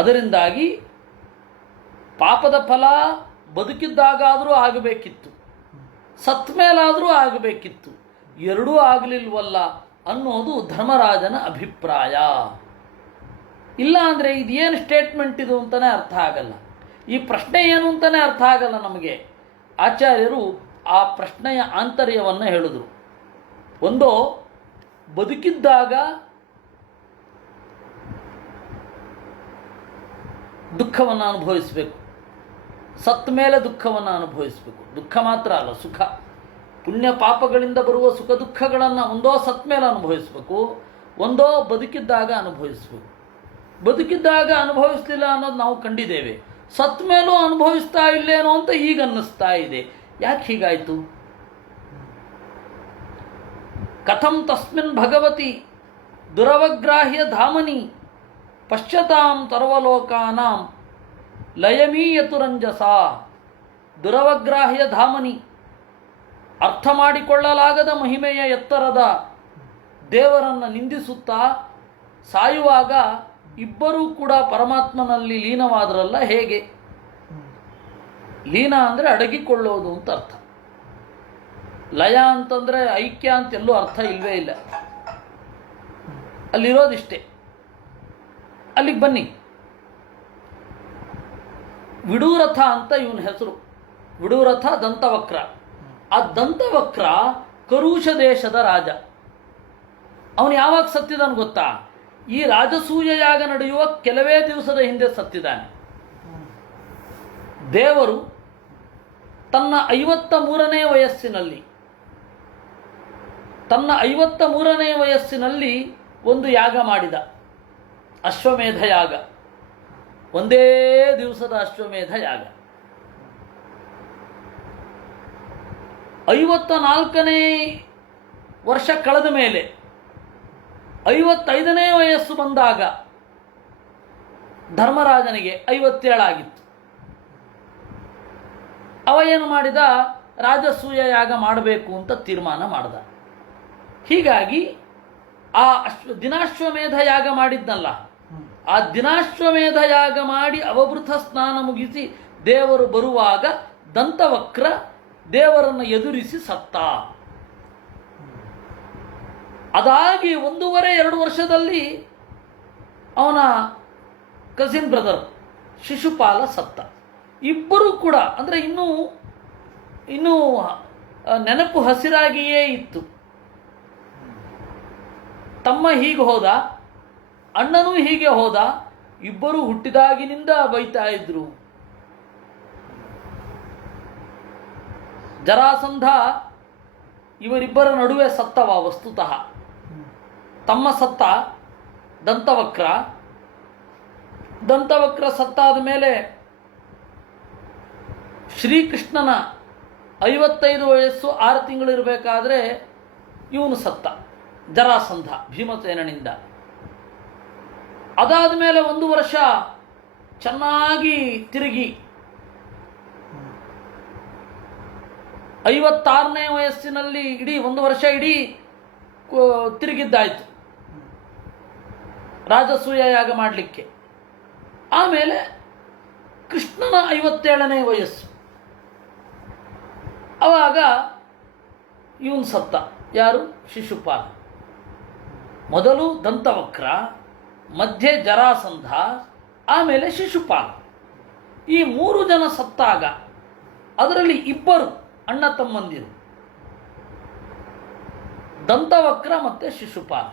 ಅದರಿಂದಾಗಿ ಪಾಪದ ಫಲ ಬದುಕಿದ್ದಾಗಾದರೂ ಆಗಬೇಕಿತ್ತು, ಸತ್ ಮೇಲಾದರೂ ಆಗಬೇಕಿತ್ತು, ಎರಡೂ ಆಗಲಿಲ್ವಲ್ಲ ಅನ್ನೋದು ಧರ್ಮರಾಜನ ಅಭಿಪ್ರಾಯ. ಇಲ್ಲ ಅಂದರೆ ಇದೇನು ಸ್ಟೇಟ್ಮೆಂಟ್ ಇದು ಅಂತಲೇ ಅರ್ಥ ಆಗಲ್ಲ. ಈ ಪ್ರಶ್ನೆ ಏನು ಅಂತಲೇ ಅರ್ಥ ಆಗಲ್ಲ ನಮಗೆ. ಆಚಾರ್ಯರು ಆ ಪ್ರಶ್ನೆಯ ಆಂತರ್ಯವನ್ನು ಹೇಳಿದರು. ಒಂದು, ಬದುಕಿದ್ದಾಗ ದುಃಖವನ್ನು ಅನುಭವಿಸಬೇಕು, ಸತ್ತ ಮೇಲೆ ದುಃಖವನ್ನು ಅನುಭವಿಸಬೇಕು. ದುಃಖ ಮಾತ್ರ ಅಲ್ಲ, ಸುಖ. ಪುಣ್ಯ ಪಾಪಗಳಿಂದ ಬರುವ ಸುಖ ದುಃಖಗಳನ್ನು ಒಂದೋ ಸತ್ತ ಮೇಲೆ ಅನುಭವಿಸಬೇಕು, ಒಂದೋ ಬದುಕಿದ್ದಾಗ ಅನುಭವಿಸಬೇಕು. ಬದುಕಿದ್ದಾಗ ಅನುಭವಿಸಲಿಲ್ಲ ಅನ್ನೋದು ನಾವು ಕಂಡಿದ್ದೇವೆ. ಸತ್ತ ಮೇಲೂ ಅನುಭವಿಸ್ತಾ ಇಲ್ಲೇನೋ ಅಂತ ಈಗ ಅನ್ನಿಸ್ತಾ ಇದೆ. ಯಾಕೆ ಹೀಗಾಯಿತು? ಕಥಂ ತಸ್ಮಿನ್ ಭಗವತಿ ದುರವಗ್ರಾಹ್ಯ ಧಾಮನಿ ಪಶ್ಯತಾಂ ಸರ್ವಲೋಕಾನಾಂ ಲಯಮೀಯತು ರಂಜಸ. ದುರವಗ್ರಾಹ್ಯ ಧಾಮನಿ, ಅರ್ಥ ಮಾಡಿಕೊಳ್ಳಲಾಗದ ಮಹಿಮೆಯ ಎತ್ತರದ ದೇವರನ್ನು ನಿಂದಿಸುತ್ತಾ ಸಾಯುವಾಗ ಇಬ್ಬರೂ ಕೂಡ ಪರಮಾತ್ಮನಲ್ಲಿ ಲೀನವಾದರಲ್ಲ ಹೇಗೆ? ಲೀನ ಅಂದರೆ ಅಡಗಿಕೊಳ್ಳೋದು ಅಂತ ಅರ್ಥ. ಲಯ ಅಂತಂದರೆ ಐಕ್ಯ ಅಂತೆಲ್ಲೂ ಅರ್ಥ ಇಲ್ಲವೇ ಇಲ್ಲ. ಅಲ್ಲಿರೋದಿಷ್ಟೇ. ಅಲ್ಲಿಗೆ ಬನ್ನಿ. ವಿಡೂರಥ ಅಂತ ಇವನ ಹೆಸರು. ವಿಡೂರಥ ದಂತವಕ್ರ. ಆ ದಂತವಕ್ರ ಕರುಷ ದೇಶದ ರಾಜ. ಅವನು ಯಾವಾಗ ಸತ್ತಿದಾನೆ ಗೊತ್ತಾ? ಈ ರಾಜಸೂಯ ಯಾಗ ನಡೆಯುವ ಕೆಲವೇ ದಿವಸದ ಹಿಂದೆ ಸತ್ತಿದ್ದಾನೆ. ದೇವರು ತನ್ನ 53ನೇ ವಯಸ್ಸಿನಲ್ಲಿ ಒಂದು ಯಾಗ ಮಾಡಿದ, ಅಶ್ವಮೇಧ ಯಾಗ. ಒಂದೇ ದಿವಸದ ಅಶ್ವಮೇಧ ಯಾಗ. 54ನೇ ವರ್ಷ ಕಳೆದ ಮೇಲೆ 55ನೇ ವಯಸ್ಸು ಬಂದಾಗ ಧರ್ಮರಾಜನಿಗೆ 57 ಆಗಿತ್ತು. ಅವ ಏನು ಮಾಡಿದ? ರಾಜಸೂಯ ಯಾಗ ಮಾಡಬೇಕು ಅಂತ ತೀರ್ಮಾನ ಮಾಡಿದ. ಹೀಗಾಗಿ ಆ ದಿನಾಶ್ವಮೇಧ ಯಾಗ ಮಾಡಿದ್ನಲ್ಲ, ಆ ದಿನಾಶ್ವಮೇಧ ಯಾಗ ಮಾಡಿ ಅವಭೃತ ಸ್ನಾನ ಮುಗಿಸಿ ದೇವರು ಬರುವಾಗ ದಂತವಕ್ರ ದೇವರನ್ನು ಎದುರಿಸಿ ಸತ್ತ. ಅದಾಗಿ 1.5-2 ವರ್ಷದಲ್ಲಿ ಅವನ ಕಸಿನ್ ಬ್ರದರ್ ಶಿಶುಪಾಲ ಸತ್ತ. ಇಬ್ಬರೂ ಕೂಡ ಅಂದರೆ ಇನ್ನೂ ನೆನಪು ಹಸಿರಾಗಿಯೇ ಇತ್ತು. ತಮ್ಮ ಹೀಗೆ ಹೋದ, ಅಣ್ಣನೂ ಹೀಗೆ ಹೋದ. ಇಬ್ಬರು ಹುಟ್ಟಿದಾಗಿನಿಂದ ಬೈತಾ ಇದ್ರು. ಜರಾಸಂಧ ಇವರಿಬ್ಬರ ನಡುವೆ ಸತ್ತವ ವಸ್ತುತಃ. ತಮ್ಮ ಸತ್ತ, ದಂತವಕ್ರ ಸತ್ತಾದ ಮೇಲೆ ಶ್ರೀಕೃಷ್ಣನ 55 ವಯಸ್ಸು 6 ತಿಂಗಳು ಇರಬೇಕಾದ್ರೆ ಇವನು ಸತ್ತ, ಜರಾಸಂಧ ಭೀಮಸೇನನಿಂದ. ಅದಾದ ಮೇಲೆ 1 ವರ್ಷ ಚೆನ್ನಾಗಿ ತಿರುಗಿ 56ನೇ ವಯಸ್ಸಿನಲ್ಲಿ ಇಡೀ 1 ವರ್ಷ ಇಡೀ ತಿರುಗಿದ್ದಾಯಿತು ರಾಜಸೂಯ ಯಾಗ ಮಾಡಲಿಕ್ಕೆ. ಆಮೇಲೆ ಕೃಷ್ಣನ 57ನೇ ವಯಸ್ಸು. ಆವಾಗ ಇವನು ಸತ್ತ. ಯಾರು? ಶಿಶುಪಾಲ. ಮೊದಲು ದಂತವಕ್ರ, ಮಧ್ಯೆ ಜರಾಸಂಧ, ಆಮೇಲೆ ಶಿಶುಪಾಲ. ಈ 3 ಜನ ಸತ್ತಾಗ ಅದರಲ್ಲಿ ಇಬ್ಬರು ಅಣ್ಣ ತಮ್ಮಂದಿರು, ದಂತವಕ್ರ ಮತ್ತು ಶಿಶುಪಾಲ.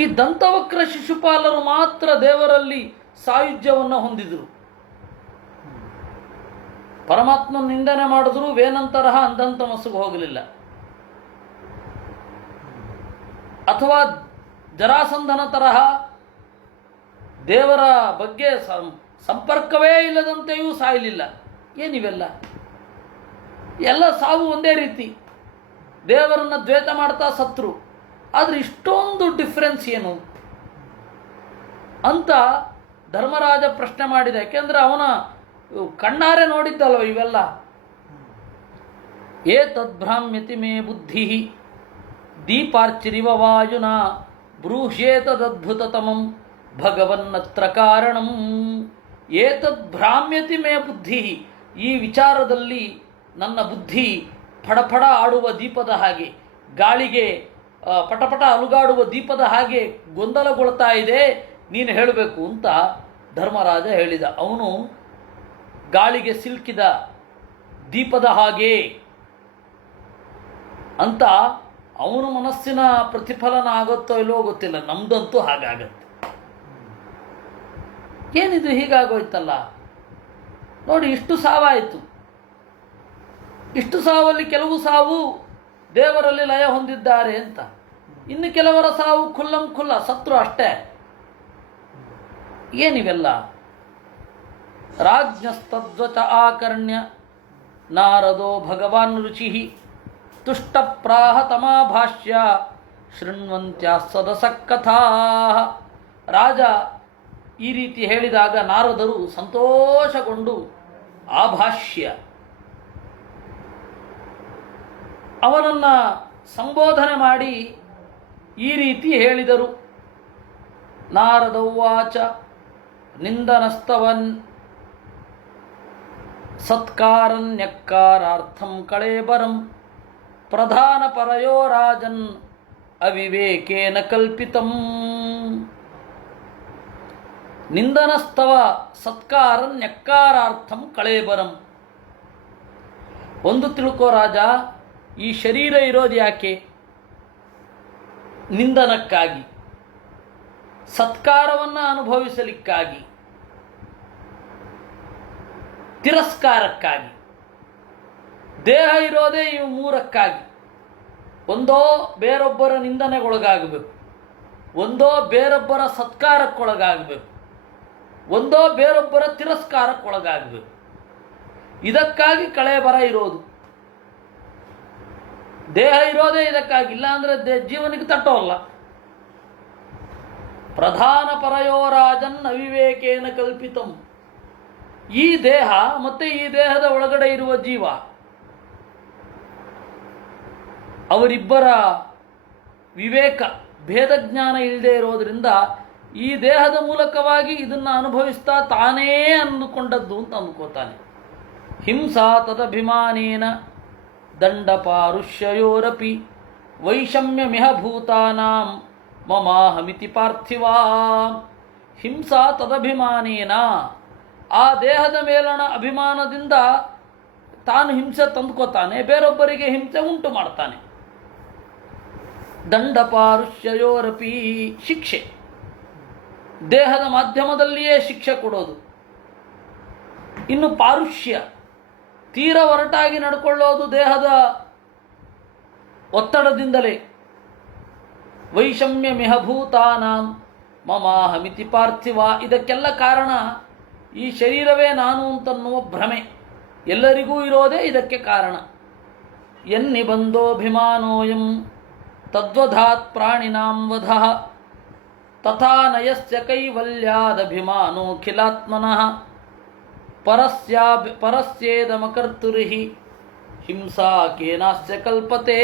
ಈ ದಂತವಕ್ರ ಶಿಶುಪಾಲರು ಮಾತ್ರ ದೇವರಲ್ಲಿ ಸಾಯುಜ್ಯವನ್ನು ಹೊಂದಿದರು. ಪರಮಾತ್ಮ ನಿಂದನೆ ಮಾಡಿದ್ರು ವೇನಂತರಹ ಅಂದಂತ ಮಸುಗು ಹೋಗಲಿಲ್ಲ. ಅಥವಾ ಜರಾಸಂಧನ ತರಹ ದೇವರ ಬಗ್ಗೆ ಸಂಪರ್ಕವೇ ಇಲ್ಲದಂತೆಯೂ ಸಾಯಲಿಲ್ಲ. ಏನಿವೆಲ್ಲ? ಎಲ್ಲ ಸಾವು ಒಂದೇ ರೀತಿ. ದೇವರನ್ನು ದ್ವೇಷ ಮಾಡ್ತಾ ಸತ್ರು. ಆದರೆ ಇಷ್ಟೊಂದು ಡಿಫರೆನ್ಸ್ ಏನು ಅಂತ ಧರ್ಮರಾಜ ಪ್ರಶ್ನೆ ಮಾಡಿದ. ಯಾಕೆಂದ್ರೆ ಅವನ ಕಣ್ಣಾರೆ ನೋಡಿದ್ದಲ್ವ ಇವೆಲ್ಲ. ಏತದ್ಭ್ರಾಮ್ಯತಿ ಮೇ ಬುದ್ಧಿ ದೀಪಾರ್ಚಿರಿವ ವಾಯುನಾ ಬ್ರೂಹ್ಯೇತದದ್ಭುತತಮಂ ಭಗವನ್ನತ್ರ ಕಾರಣಂ. ಏತದ್ಭ್ರಾಮ್ಯತಿ ಮೇ ಬುದ್ಧಿ. ಈ ವಿಚಾರದಲ್ಲಿ ನನ್ನ ಬುದ್ಧಿ ಫಡಫಡ ಆಡುವ ದೀಪದ ಹಾಗೆ, ಗಾಳಿಗೆ ಪಟಪಟ ಅಲುಗಾಡುವ ದೀಪದ ಹಾಗೆ ಗೊಂದಲಗೊಳ್ತಾ ಇದೆ, ನೀನು ಹೇಳಬೇಕು ಅಂತ ಧರ್ಮರಾಜ ಹೇಳಿದ. ಅವನು ಗಾಳಿಗೆ ಸಿಲುಕಿದ ದೀಪದ ಹಾಗೆ ಅಂತ ಅವನ ಮನಸ್ಸಿನ ಪ್ರತಿಫಲನ ಆಗುತ್ತೋ ಇಲ್ಲೋ ಗೊತ್ತಿಲ್ಲ. ನಮ್ದಂತೂ ಹಾಗಾಗತ್ತೆ. ಏನಿದು ಹೀಗಾಗೋಯ್ತಲ್ಲ ನೋಡಿ. ಇಷ್ಟು ಸಾವಾಯಿತು. ಇಷ್ಟು ಸಾವಲ್ಲಿ ಕೆಲವು ಸಾವು ದೇವರಲ್ಲಿ ಲಯ ಹೊಂದಿದ್ದಾರೆ ಅಂತ, ಇನ್ನು ಕೆಲವರ ಸಾವು ಖುಲ್ಲ ಸತ್ರು ಅಷ್ಟೇ. ಏನಿವೆಲ್ಲ? ರಾಜ್ಞಸ್ತದ್ವಚ ಆಕರ್ಣ್ಯ ನಾರದೋ ಭಗವಾನ್ ರುಚಿ ತುಷ್ಟಪ್ರಾಹ ತಮಾಭಾಷ್ಯ ಶೃಣ್ವಂತ್ಯ ಸದಸಕ್ಕಥಾ. ರಾಜ ಈ ರೀತಿ ಹೇಳಿದಾಗ ನಾರದರು ಸಂತೋಷಗೊಂಡು ಆಭಾಷ್ಯ ಅವನನ್ನು ಸಂಬೋಧನೆ ಮಾಡಿ ಈ ರೀತಿ ಹೇಳಿದರು. ನಾರದ ಉವಾಚ ನಿಂದನಸ್ತವನ್ ಸತ್ಕಾರನ್ಯಕ್ಕಾರಾರ್ಥಂ ಕಳೇಬರಂ ಪ್ರಧಾನ ಪರಯೋ ರಾಜನ್ ಅವಿವೇಕೇನ ಕಲ್ಪಿತಂ. ನಿಂದನಸ್ತವ ಸತ್ಕಾರನ್ಯಕ್ಕಾರಾರ್ಥಂ ಕಳೇಬರಂ. ಒಂದು ತಿಳ್ಕೋ ರಾಜ, ಈ ಶರೀರ ಇರೋದು ಯಾಕೆ? ನಿಂದನಕ್ಕಾಗಿ, ಸತ್ಕಾರವನ್ನು ಅನುಭವಿಸಲಿಕ್ಕಾಗಿ, ತಿರಸ್ಕಾರಕ್ಕಾಗಿ. ದೇಹ ಇರೋದೇ ಇವು ಮೂರಕ್ಕಾಗಿ. ಒಂದೋ ಬೇರೊಬ್ಬರ ನಿಂದನೆಗೊಳಗಾಗಬೇಕು, ಒಂದೋ ಬೇರೊಬ್ಬರ ಸತ್ಕಾರಕ್ಕೊಳಗಾಗಬೇಕು, ಒಂದೋ ಬೇರೊಬ್ಬರ ತಿರಸ್ಕಾರಕ್ಕೊಳಗಾಗಬೇಕು. ಇದಕ್ಕಾಗಿ ಕಳೇಬರ ಇರೋದು. ದೇಹ ಇರೋದೇ ಇದಕ್ಕಾಗಿ, ಇಲ್ಲ ಅಂದರೆ ಜೀವನಕ್ಕೆ ತಟ್ಟೋಲ್ಲ. ಪ್ರಧಾನ ಪರಯೋ ರಾಜನ್ ಅವಿವೇಕೇನ ಕಲ್ಪಿತಂ. ಈ ದೇಹ ಮತ್ತೆ ಈ ದೇಹದ ಒಳಗಡೆ ಇರುವ ಜೀವ, ಅವರಿಬ್ಬರ ವಿವೇಕ ಭೇದ ಜ್ಞಾನ ಇಲ್ಲದೆ ಇರೋದ್ರಿಂದ ಈ ದೇಹದ ಮೂಲಕವಾಗಿ ಇದನ್ನು ಅನುಭವಿಸ್ತಾ ತಾನೇ ಅಂದುಕೊಂಡದ್ದು ಅಂತ ಅಂದ್ಕೋತಾನೆ. ಹಿಂಸಾ ತದಭಿಮಾನೇನ ದಂಡಪಾರುಷ್ಯಯೋರಪಿ ವೈಷಮ್ಯಮಿಹ ಭೂತಾನಾಂ ಮಮಾಹಮಿತಿ ಪಾರ್ಥಿವಾ. ಹಿಂಸಾ ತದಭಿಮಾನೇನ, ಆ ದೇಹದ ಮೇಲಣ ಅಭಿಮಾನದಿಂದ ತಾನು ಹಿಂಸೆ ತಂದುಕೋತಾನೆ, ಬೇರೊಬ್ಬರಿಗೆ ಹಿಂಸೆ ಉಂಟು ಮಾಡ್ತಾನೆ. ದಂಡಪಾರುಷ್ಯಯೋರಪಿ, ಶಿಕ್ಷೆ ದೇಹದ ಮಾಧ್ಯಮದಲ್ಲಿಯೇ ಶಿಕ್ಷೆ ಕೊಡೋದು. ಇನ್ನು ಪಾರುಷ್ಯ, ತೀರ ಒರಟಾಗಿ ನಡ್ಕೊಳ್ಳೋದು ದೇಹದ ಒತ್ತಡದಿಂದಲೇ. ವೈಷಮ್ಯ ಮಿಹಭೂತಾನಾಂ ಮಮಾಹಮಿತಿ ಪಾರ್ಥಿವ. ಇದಕ್ಕೆಲ್ಲ ಕಾರಣ ಈ ಶರೀರವೇ ನಾನು ಅಂತನ್ನುವ ಭ್ರಮೆ ಎಲ್ಲರಿಗೂ ಇರೋದೇ ಇದಕ್ಕೆ ಕಾರಣ. ಯನ್ನಿಬಂಧೋಭಿಮಾನೋಯಂ ತದ್ವಧಾತ್ ಪ್ರಾಣಿನಾಂ ವಧಃ ತಥಾ ನಯಸ್ಯ ಕೈವಲ್ಯಾದಭಿಮಾನೋಖಿಲಾತ್ಮನಃ ಪರಸ್ಯೇದಮಕರ್ತುರ್ಹಿ ಹಿಂಸಾ ಕೇನಾಸ್ಯ ಕಲ್ಪತೆ.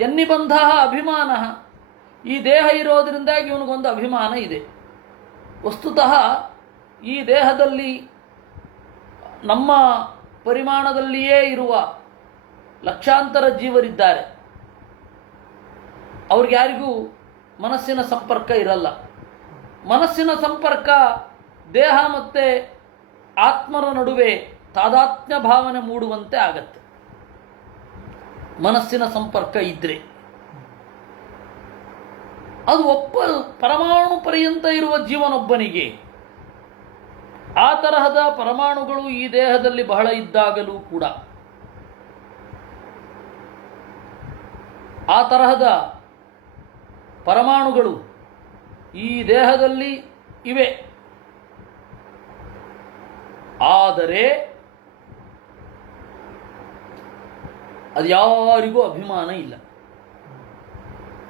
ಯನ್ನಿಬಂಧ ಅಭಿಮಾನ, ಈ ದೇಹ ಇರೋದರಿಂದಾಗಿ ಇವನಿಗೊಂದು ಅಭಿಮಾನ ಇದೆ. ವಸ್ತುತಃ ಈ ದೇಹದಲ್ಲಿ ನಮ್ಮ ಪರಿಮಾಣದಲ್ಲಿಯೇ ಇರುವ ಲಕ್ಷಾಂತರ ಜೀವರಿದ್ದಾರೆ. ಅವ್ರಿಗ್ಯಾರಿಗೂ ಮನಸ್ಸಿನ ಸಂಪರ್ಕ ಇರಲ್ಲ. ಮನಸ್ಸಿನ ಸಂಪರ್ಕ ದೇಹ ಮತ್ತು ಆತ್ಮರ ನಡುವೆ ತಾದಾತ್ಮ್ಯ ಭಾವನೆ ಮೂಡುವಂತೆ ಆಗತ್ತೆ. ಮನಸ್ಸಿನ ಸಂಪರ್ಕ ಇದ್ರೆ ಅದು ಒಬ್ಬ ಪರಮಾಣು ಪರ್ಯಂತ ಇರುವ ಜೀವನೊಬ್ಬನಿಗೆ ಆ ತರಹದ ಪರಮಾಣುಗಳು ಈ ದೇಹದಲ್ಲಿ ಬಹಳ ಇದ್ದಾಗಲೂ ಕೂಡ ಆ ತರಹದ ಪರಮಾಣುಗಳು ಈ ದೇಹದಲ್ಲಿ ಇವೆ. ಆದರೆ ಅದು ಯಾರಿಗೂ ಅಭಿಮಾನ ಇಲ್ಲ.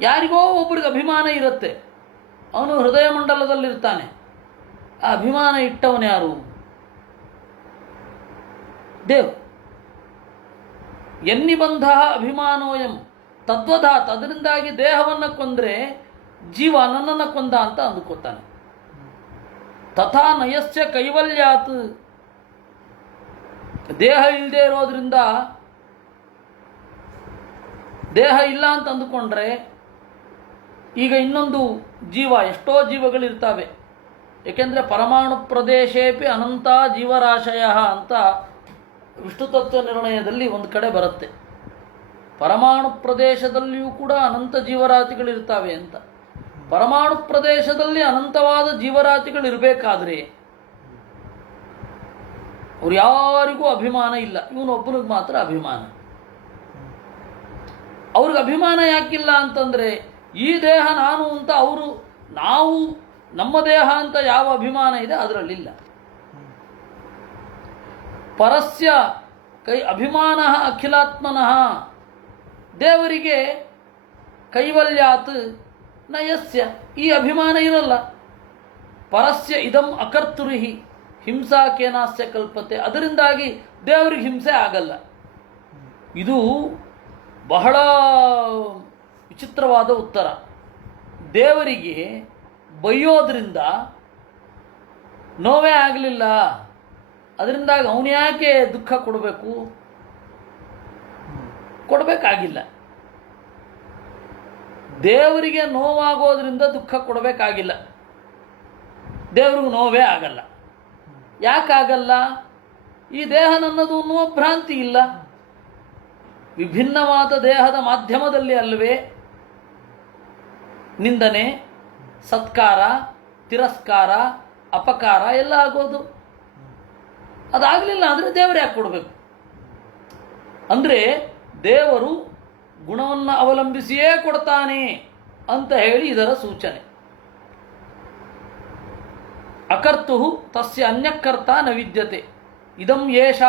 ಯಾರಿಗೋ ಒಬ್ಬರಿಗೆ ಅಭಿಮಾನ ಇರುತ್ತೆ, ಅವನು ಹೃದಯ ಮಂಡಲದಲ್ಲಿರ್ತಾನೆ. ಆ ಅಭಿಮಾನ ಇಟ್ಟವನು ಯಾರು? ದೇವ್. ಎನ್ನಿಬಂಧ ಅಭಿಮಾನೋಯಂ ತದ್ವಧಾತ್, ಅದರಿಂದಾಗಿ ದೇಹವನ್ನು ಕೊಂದರೆ ಜೀವ ನನ್ನನ್ನು ಕೊಂದ ಅಂತ ಅಂದುಕೋತಾನೆ. ತಥಾ ನಯಸ್ಯ ಕೈವಲ್ಯಾತ್, ದೇಹ ಇಲ್ಲದೆ ಇರೋದ್ರಿಂದ, ದೇಹ ಇಲ್ಲ ಅಂತ ಅಂದುಕೊಂಡ್ರೆ ಈಗ ಇನ್ನೊಂದು ಜೀವ, ಎಷ್ಟೋ ಜೀವಗಳಿರ್ತವೆ. ಏಕೆಂದರೆ ಪರಮಾಣು ಪ್ರದೇಶೇಪಿ ಅನಂತ ಜೀವರಾಶಯ ಅಂತ ವಿಷ್ಣು ತತ್ವ ನಿರ್ಣಯದಲ್ಲಿ ಒಂದು ಕಡೆ ಬರುತ್ತೆ. ಪರಮಾಣು ಪ್ರದೇಶದಲ್ಲಿಯೂ ಕೂಡ ಅನಂತ ಜೀವರಾಶಿಗಳಿರ್ತವೆ ಅಂತ. ಪರಮಾಣು ಪ್ರದೇಶದಲ್ಲಿ ಅನಂತವಾದ ಜೀವರಾಶಿಗಳಿರಬೇಕಾದ್ರೆ ಅವ್ರು ಯಾರಿಗೂ ಅಭಿಮಾನ ಇಲ್ಲ, ಇವನೊಬ್ಬನಿಗೆ ಮಾತ್ರ ಅಭಿಮಾನ. ಅವ್ರಿಗೆ ಅಭಿಮಾನ ಯಾಕಿಲ್ಲ ಅಂತಂದರೆ ಈ ದೇಹ ನಾನು ಅಂತ ಅವರು, ನಾವು ನಮ್ಮ ದೇಹ ಅಂತ ಯಾವ ಅಭಿಮಾನ ಇದೆ ಅದರಲ್ಲಿಲ್ಲ. ಪರಸ್ಯ ಅಭಿಮಾನ ಅಖಿಲಾತ್ಮನಃ, ದೇವರಿಗೆ ಕೈವಲ್ಯಾತ್ ನಯಸ್ಯ, ಈ ಅಭಿಮಾನ ಇರಲ್ಲ. ಪರಸ್ಯ ಇದಂ ಅಕರ್ತುರಿಹಿ ಹಿಂಸಾ ಕೇನಾಸ್ಯ ಕಲ್ಪತೆ, ಅದರಿಂದಾಗಿ ದೇವರಿಗೆ ಹಿಂಸೆ ಆಗಲ್ಲ. ಇದು ಬಹಳ ವಿಚಿತ್ರವಾದ ಉತ್ತರ. ದೇವರಿಗೆ ಬೈಯೋದ್ರಿಂದ ನೋವೇ ಆಗಲಿಲ್ಲ, ಅದರಿಂದಾಗಿ ಅವನು ಯಾಕೆ ದುಃಖ ಕೊಡಬೇಕು? ಕೊಡಬೇಕಾಗಿಲ್ಲ. ದೇವರಿಗೆ ನೋವಾಗೋದ್ರಿಂದ ದುಃಖ ಕೊಡಬೇಕಾಗಿಲ್ಲ. ದೇವ್ರಿಗೂ ನೋವೇ ಆಗಲ್ಲ. ಯಾಕಾಗಲ್ಲ? ಈ ದೇಹ ನನ್ನದು ಅನ್ನುವ ಭ್ರಾಂತಿ ಇಲ್ಲ. ವಿಭಿನ್ನವಾದ ದೇಹದ ಮಾಧ್ಯಮದಲ್ಲಿ ಅಲ್ಲವೇ ನಿಂದನೆ, ಸತ್ಕಾರ, ತಿರಸ್ಕಾರ, ಅಪಕಾರ ಎಲ್ಲ ಆಗೋದು. ಅದಾಗಲಿಲ್ಲ ಅಂದರೆ ದೇವರು ಯಾಕೆ ಕೊಡಬೇಕು? ಅಂದರೆ ದೇವರು ಗುಣವನ್ನು ಅವಲಂಬಿಸಿಯೇ ಕೊಡ್ತಾನೆ ಅಂತ ಹೇಳಿ ಇದರ ಸೂಚನೆ. ಅಕರ್ತು ತಸ್ಯ ಅನ್ಯಕರ್ತ ನ ವಿದ್ಯತೆ ಇದಂ ಯೇಷ.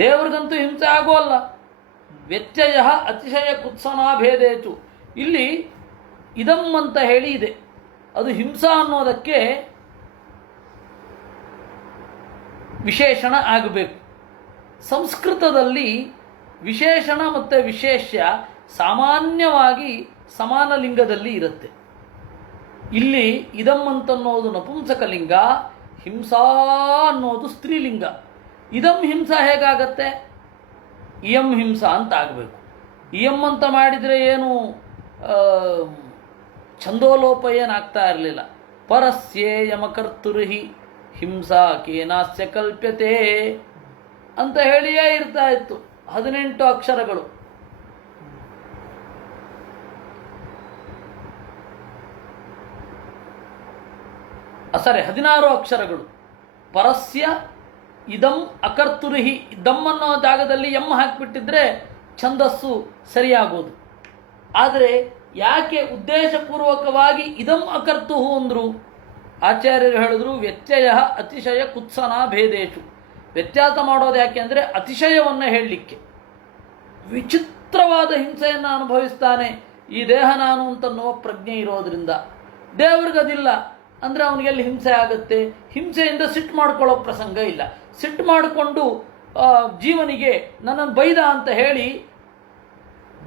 ದೇವರಿಗಂತೂ ಹಿಂಸೆ ಆಗೋಲ್ಲ. ವ್ಯತ್ಯಯ ಅತಿಶಯ ಕುತ್ಸನಾಭೇದೇತು. ಇಲ್ಲಿ ಇದಂ ಅಂತ ಹೇಳಿ ಇದೆ, ಅದು ಹಿಂಸಾ ಅನ್ನೋದಕ್ಕೆ ವಿಶೇಷಣ ಆಗಬೇಕು. ಸಂಸ್ಕೃತದಲ್ಲಿ ವಿಶೇಷಣ ಮತ್ತು ವಿಶೇಷ್ಯ ಸಾಮಾನ್ಯವಾಗಿ ಸಮಾನ ಲಿಂಗದಲ್ಲಿ ಇರುತ್ತೆ. ಇಲ್ಲಿ ಇದಂ ಅಂತನ್ನೋದು ನಪುಂಸಕಲಿಂಗ, ಹಿಂಸಾ ಅನ್ನೋದು ಸ್ತ್ರೀಲಿಂಗ. ಇದಂ ಹಿಂಸಾ ಹೇಗಾಗತ್ತೆ? ಇಯಂ ಹಿಂಸಾ ಅಂತ ಆಗಬೇಕು. ಇಯಂ ಅಂತ ಮಾಡಿದರೆ ಏನು ಛಂದೋಲೋಪ ಏನಾಗ್ತಾ ಇರಲಿಲ್ಲ. ಪರಸ್ಯೇ ಯಮಕರ್ತುರ್ಹಿ ಹಿಂಸಾ ಕೇನಾಸ್ಯ ಕಲ್ಪ್ಯತೆ ಅಂತ ಹೇಳಿಯೇ ಇರ್ತಾ ಇತ್ತು. 18 ಅಕ್ಷರಗಳು. ಸರಿ, 16 ಅಕ್ಷರಗಳು. ಪರಸ್ಯ ಇದಂ ಅಕರ್ತುರ್ಹಿ. ದಮ್ ಅನ್ನೋ ಜಾಗದಲ್ಲಿ ಎಂ ಹಾಕಿಬಿಟ್ಟಿದ್ರೆ ಛಂದಸ್ಸು ಸರಿಯಾಗೋದು. ಆದರೆ ಯಾಕೆ ಉದ್ದೇಶಪೂರ್ವಕವಾಗಿ ಇದಂ ಅಕರ್ತುಹು ಅಂದರು? ಆಚಾರ್ಯರು ಹೇಳಿದ್ರು, ವ್ಯತ್ಯಯ ಅತಿಶಯ ಕುತ್ಸನಾ ಭೇದೇಶು. ವ್ಯತ್ಯಾಸ ಮಾಡೋದು ಯಾಕೆ ಅಂದರೆ ಅತಿಶಯವನ್ನು ಹೇಳಲಿಕ್ಕೆ. ವಿಚಿತ್ರವಾದ ಹಿಂಸೆಯನ್ನು ಅನುಭವಿಸ್ತಾನೆ ಈ ದೇಹ ನಾನು ಅಂತನ್ನುವ ಪ್ರಜ್ಞೆ ಇರೋದ್ರಿಂದ. ದೇವ್ರಿಗದಿಲ್ಲ ಅಂದರೆ ಅವನಿಗೆಲ್ಲಿ ಹಿಂಸೆ ಆಗುತ್ತೆ? ಹಿಂಸೆಯಿಂದ ಸಿಟ್ಟು ಮಾಡ್ಕೊಳ್ಳೋ ಪ್ರಸಂಗ ಇಲ್ಲ. ಸಿಟ್ಟು ಮಾಡಿಕೊಂಡು ಜೀವನಿಗೆ ನನ್ನನ್ನು ಬೈದ ಅಂತ ಹೇಳಿ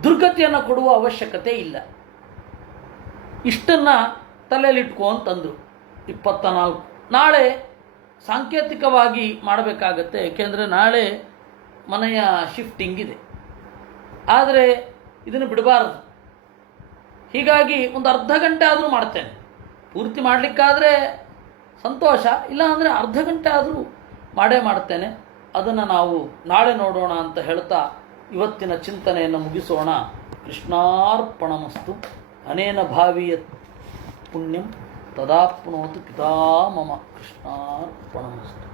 ದುರ್ಗತಿಯನ್ನು ಕೊಡುವ ಅವಶ್ಯಕತೆ ಇಲ್ಲ. ಇಷ್ಟನ್ನು ತಲೆಯಲ್ಲಿಟ್ಕೋ ಅಂತಂದರು. 24. ನಾಳೆ ಸಾಂಕೇತಿಕವಾಗಿ ಮಾಡಬೇಕಾಗತ್ತೆ, ಏಕೆಂದರೆ ನಾಳೆ ಮನೆಯ ಶಿಫ್ಟಿಂಗ್ ಇದೆ. ಆದರೆ ಇದನ್ನು ಬಿಡಬಾರದು. ಹೀಗಾಗಿ ಒಂದು ಅರ್ಧ ಗಂಟೆ ಆದರೂ ಮಾಡ್ತೇನೆ. ಪೂರ್ತಿ ಮಾಡಲಿಕ್ಕಾದರೆ ಸಂತೋಷ, ಇಲ್ಲ ಅಂದರೆ ಅರ್ಧ ಗಂಟೆ ಆದರೂ ಮಾಡೇ ಮಾಡ್ತೇನೆ. ಅದನ್ನು ನಾವು ನಾಳೆ ನೋಡೋಣ ಅಂತ ಹೇಳ್ತಾ ಇವತ್ತಿನ ಚಿಂತನೆಯನ್ನು ಮುಗಿಸೋಣ. ಕೃಷ್ಣಾರ್ಪಣಮಸ್ತು. ಅನೇನ ಭಾವಿಯ ಪುಣ್ಯಂ ತದಾಪ್ನೋತು ಪಿತಾ ಮಮ. ಕೃಷ್ಣಾರ್ಪಣಮಸ್ತು.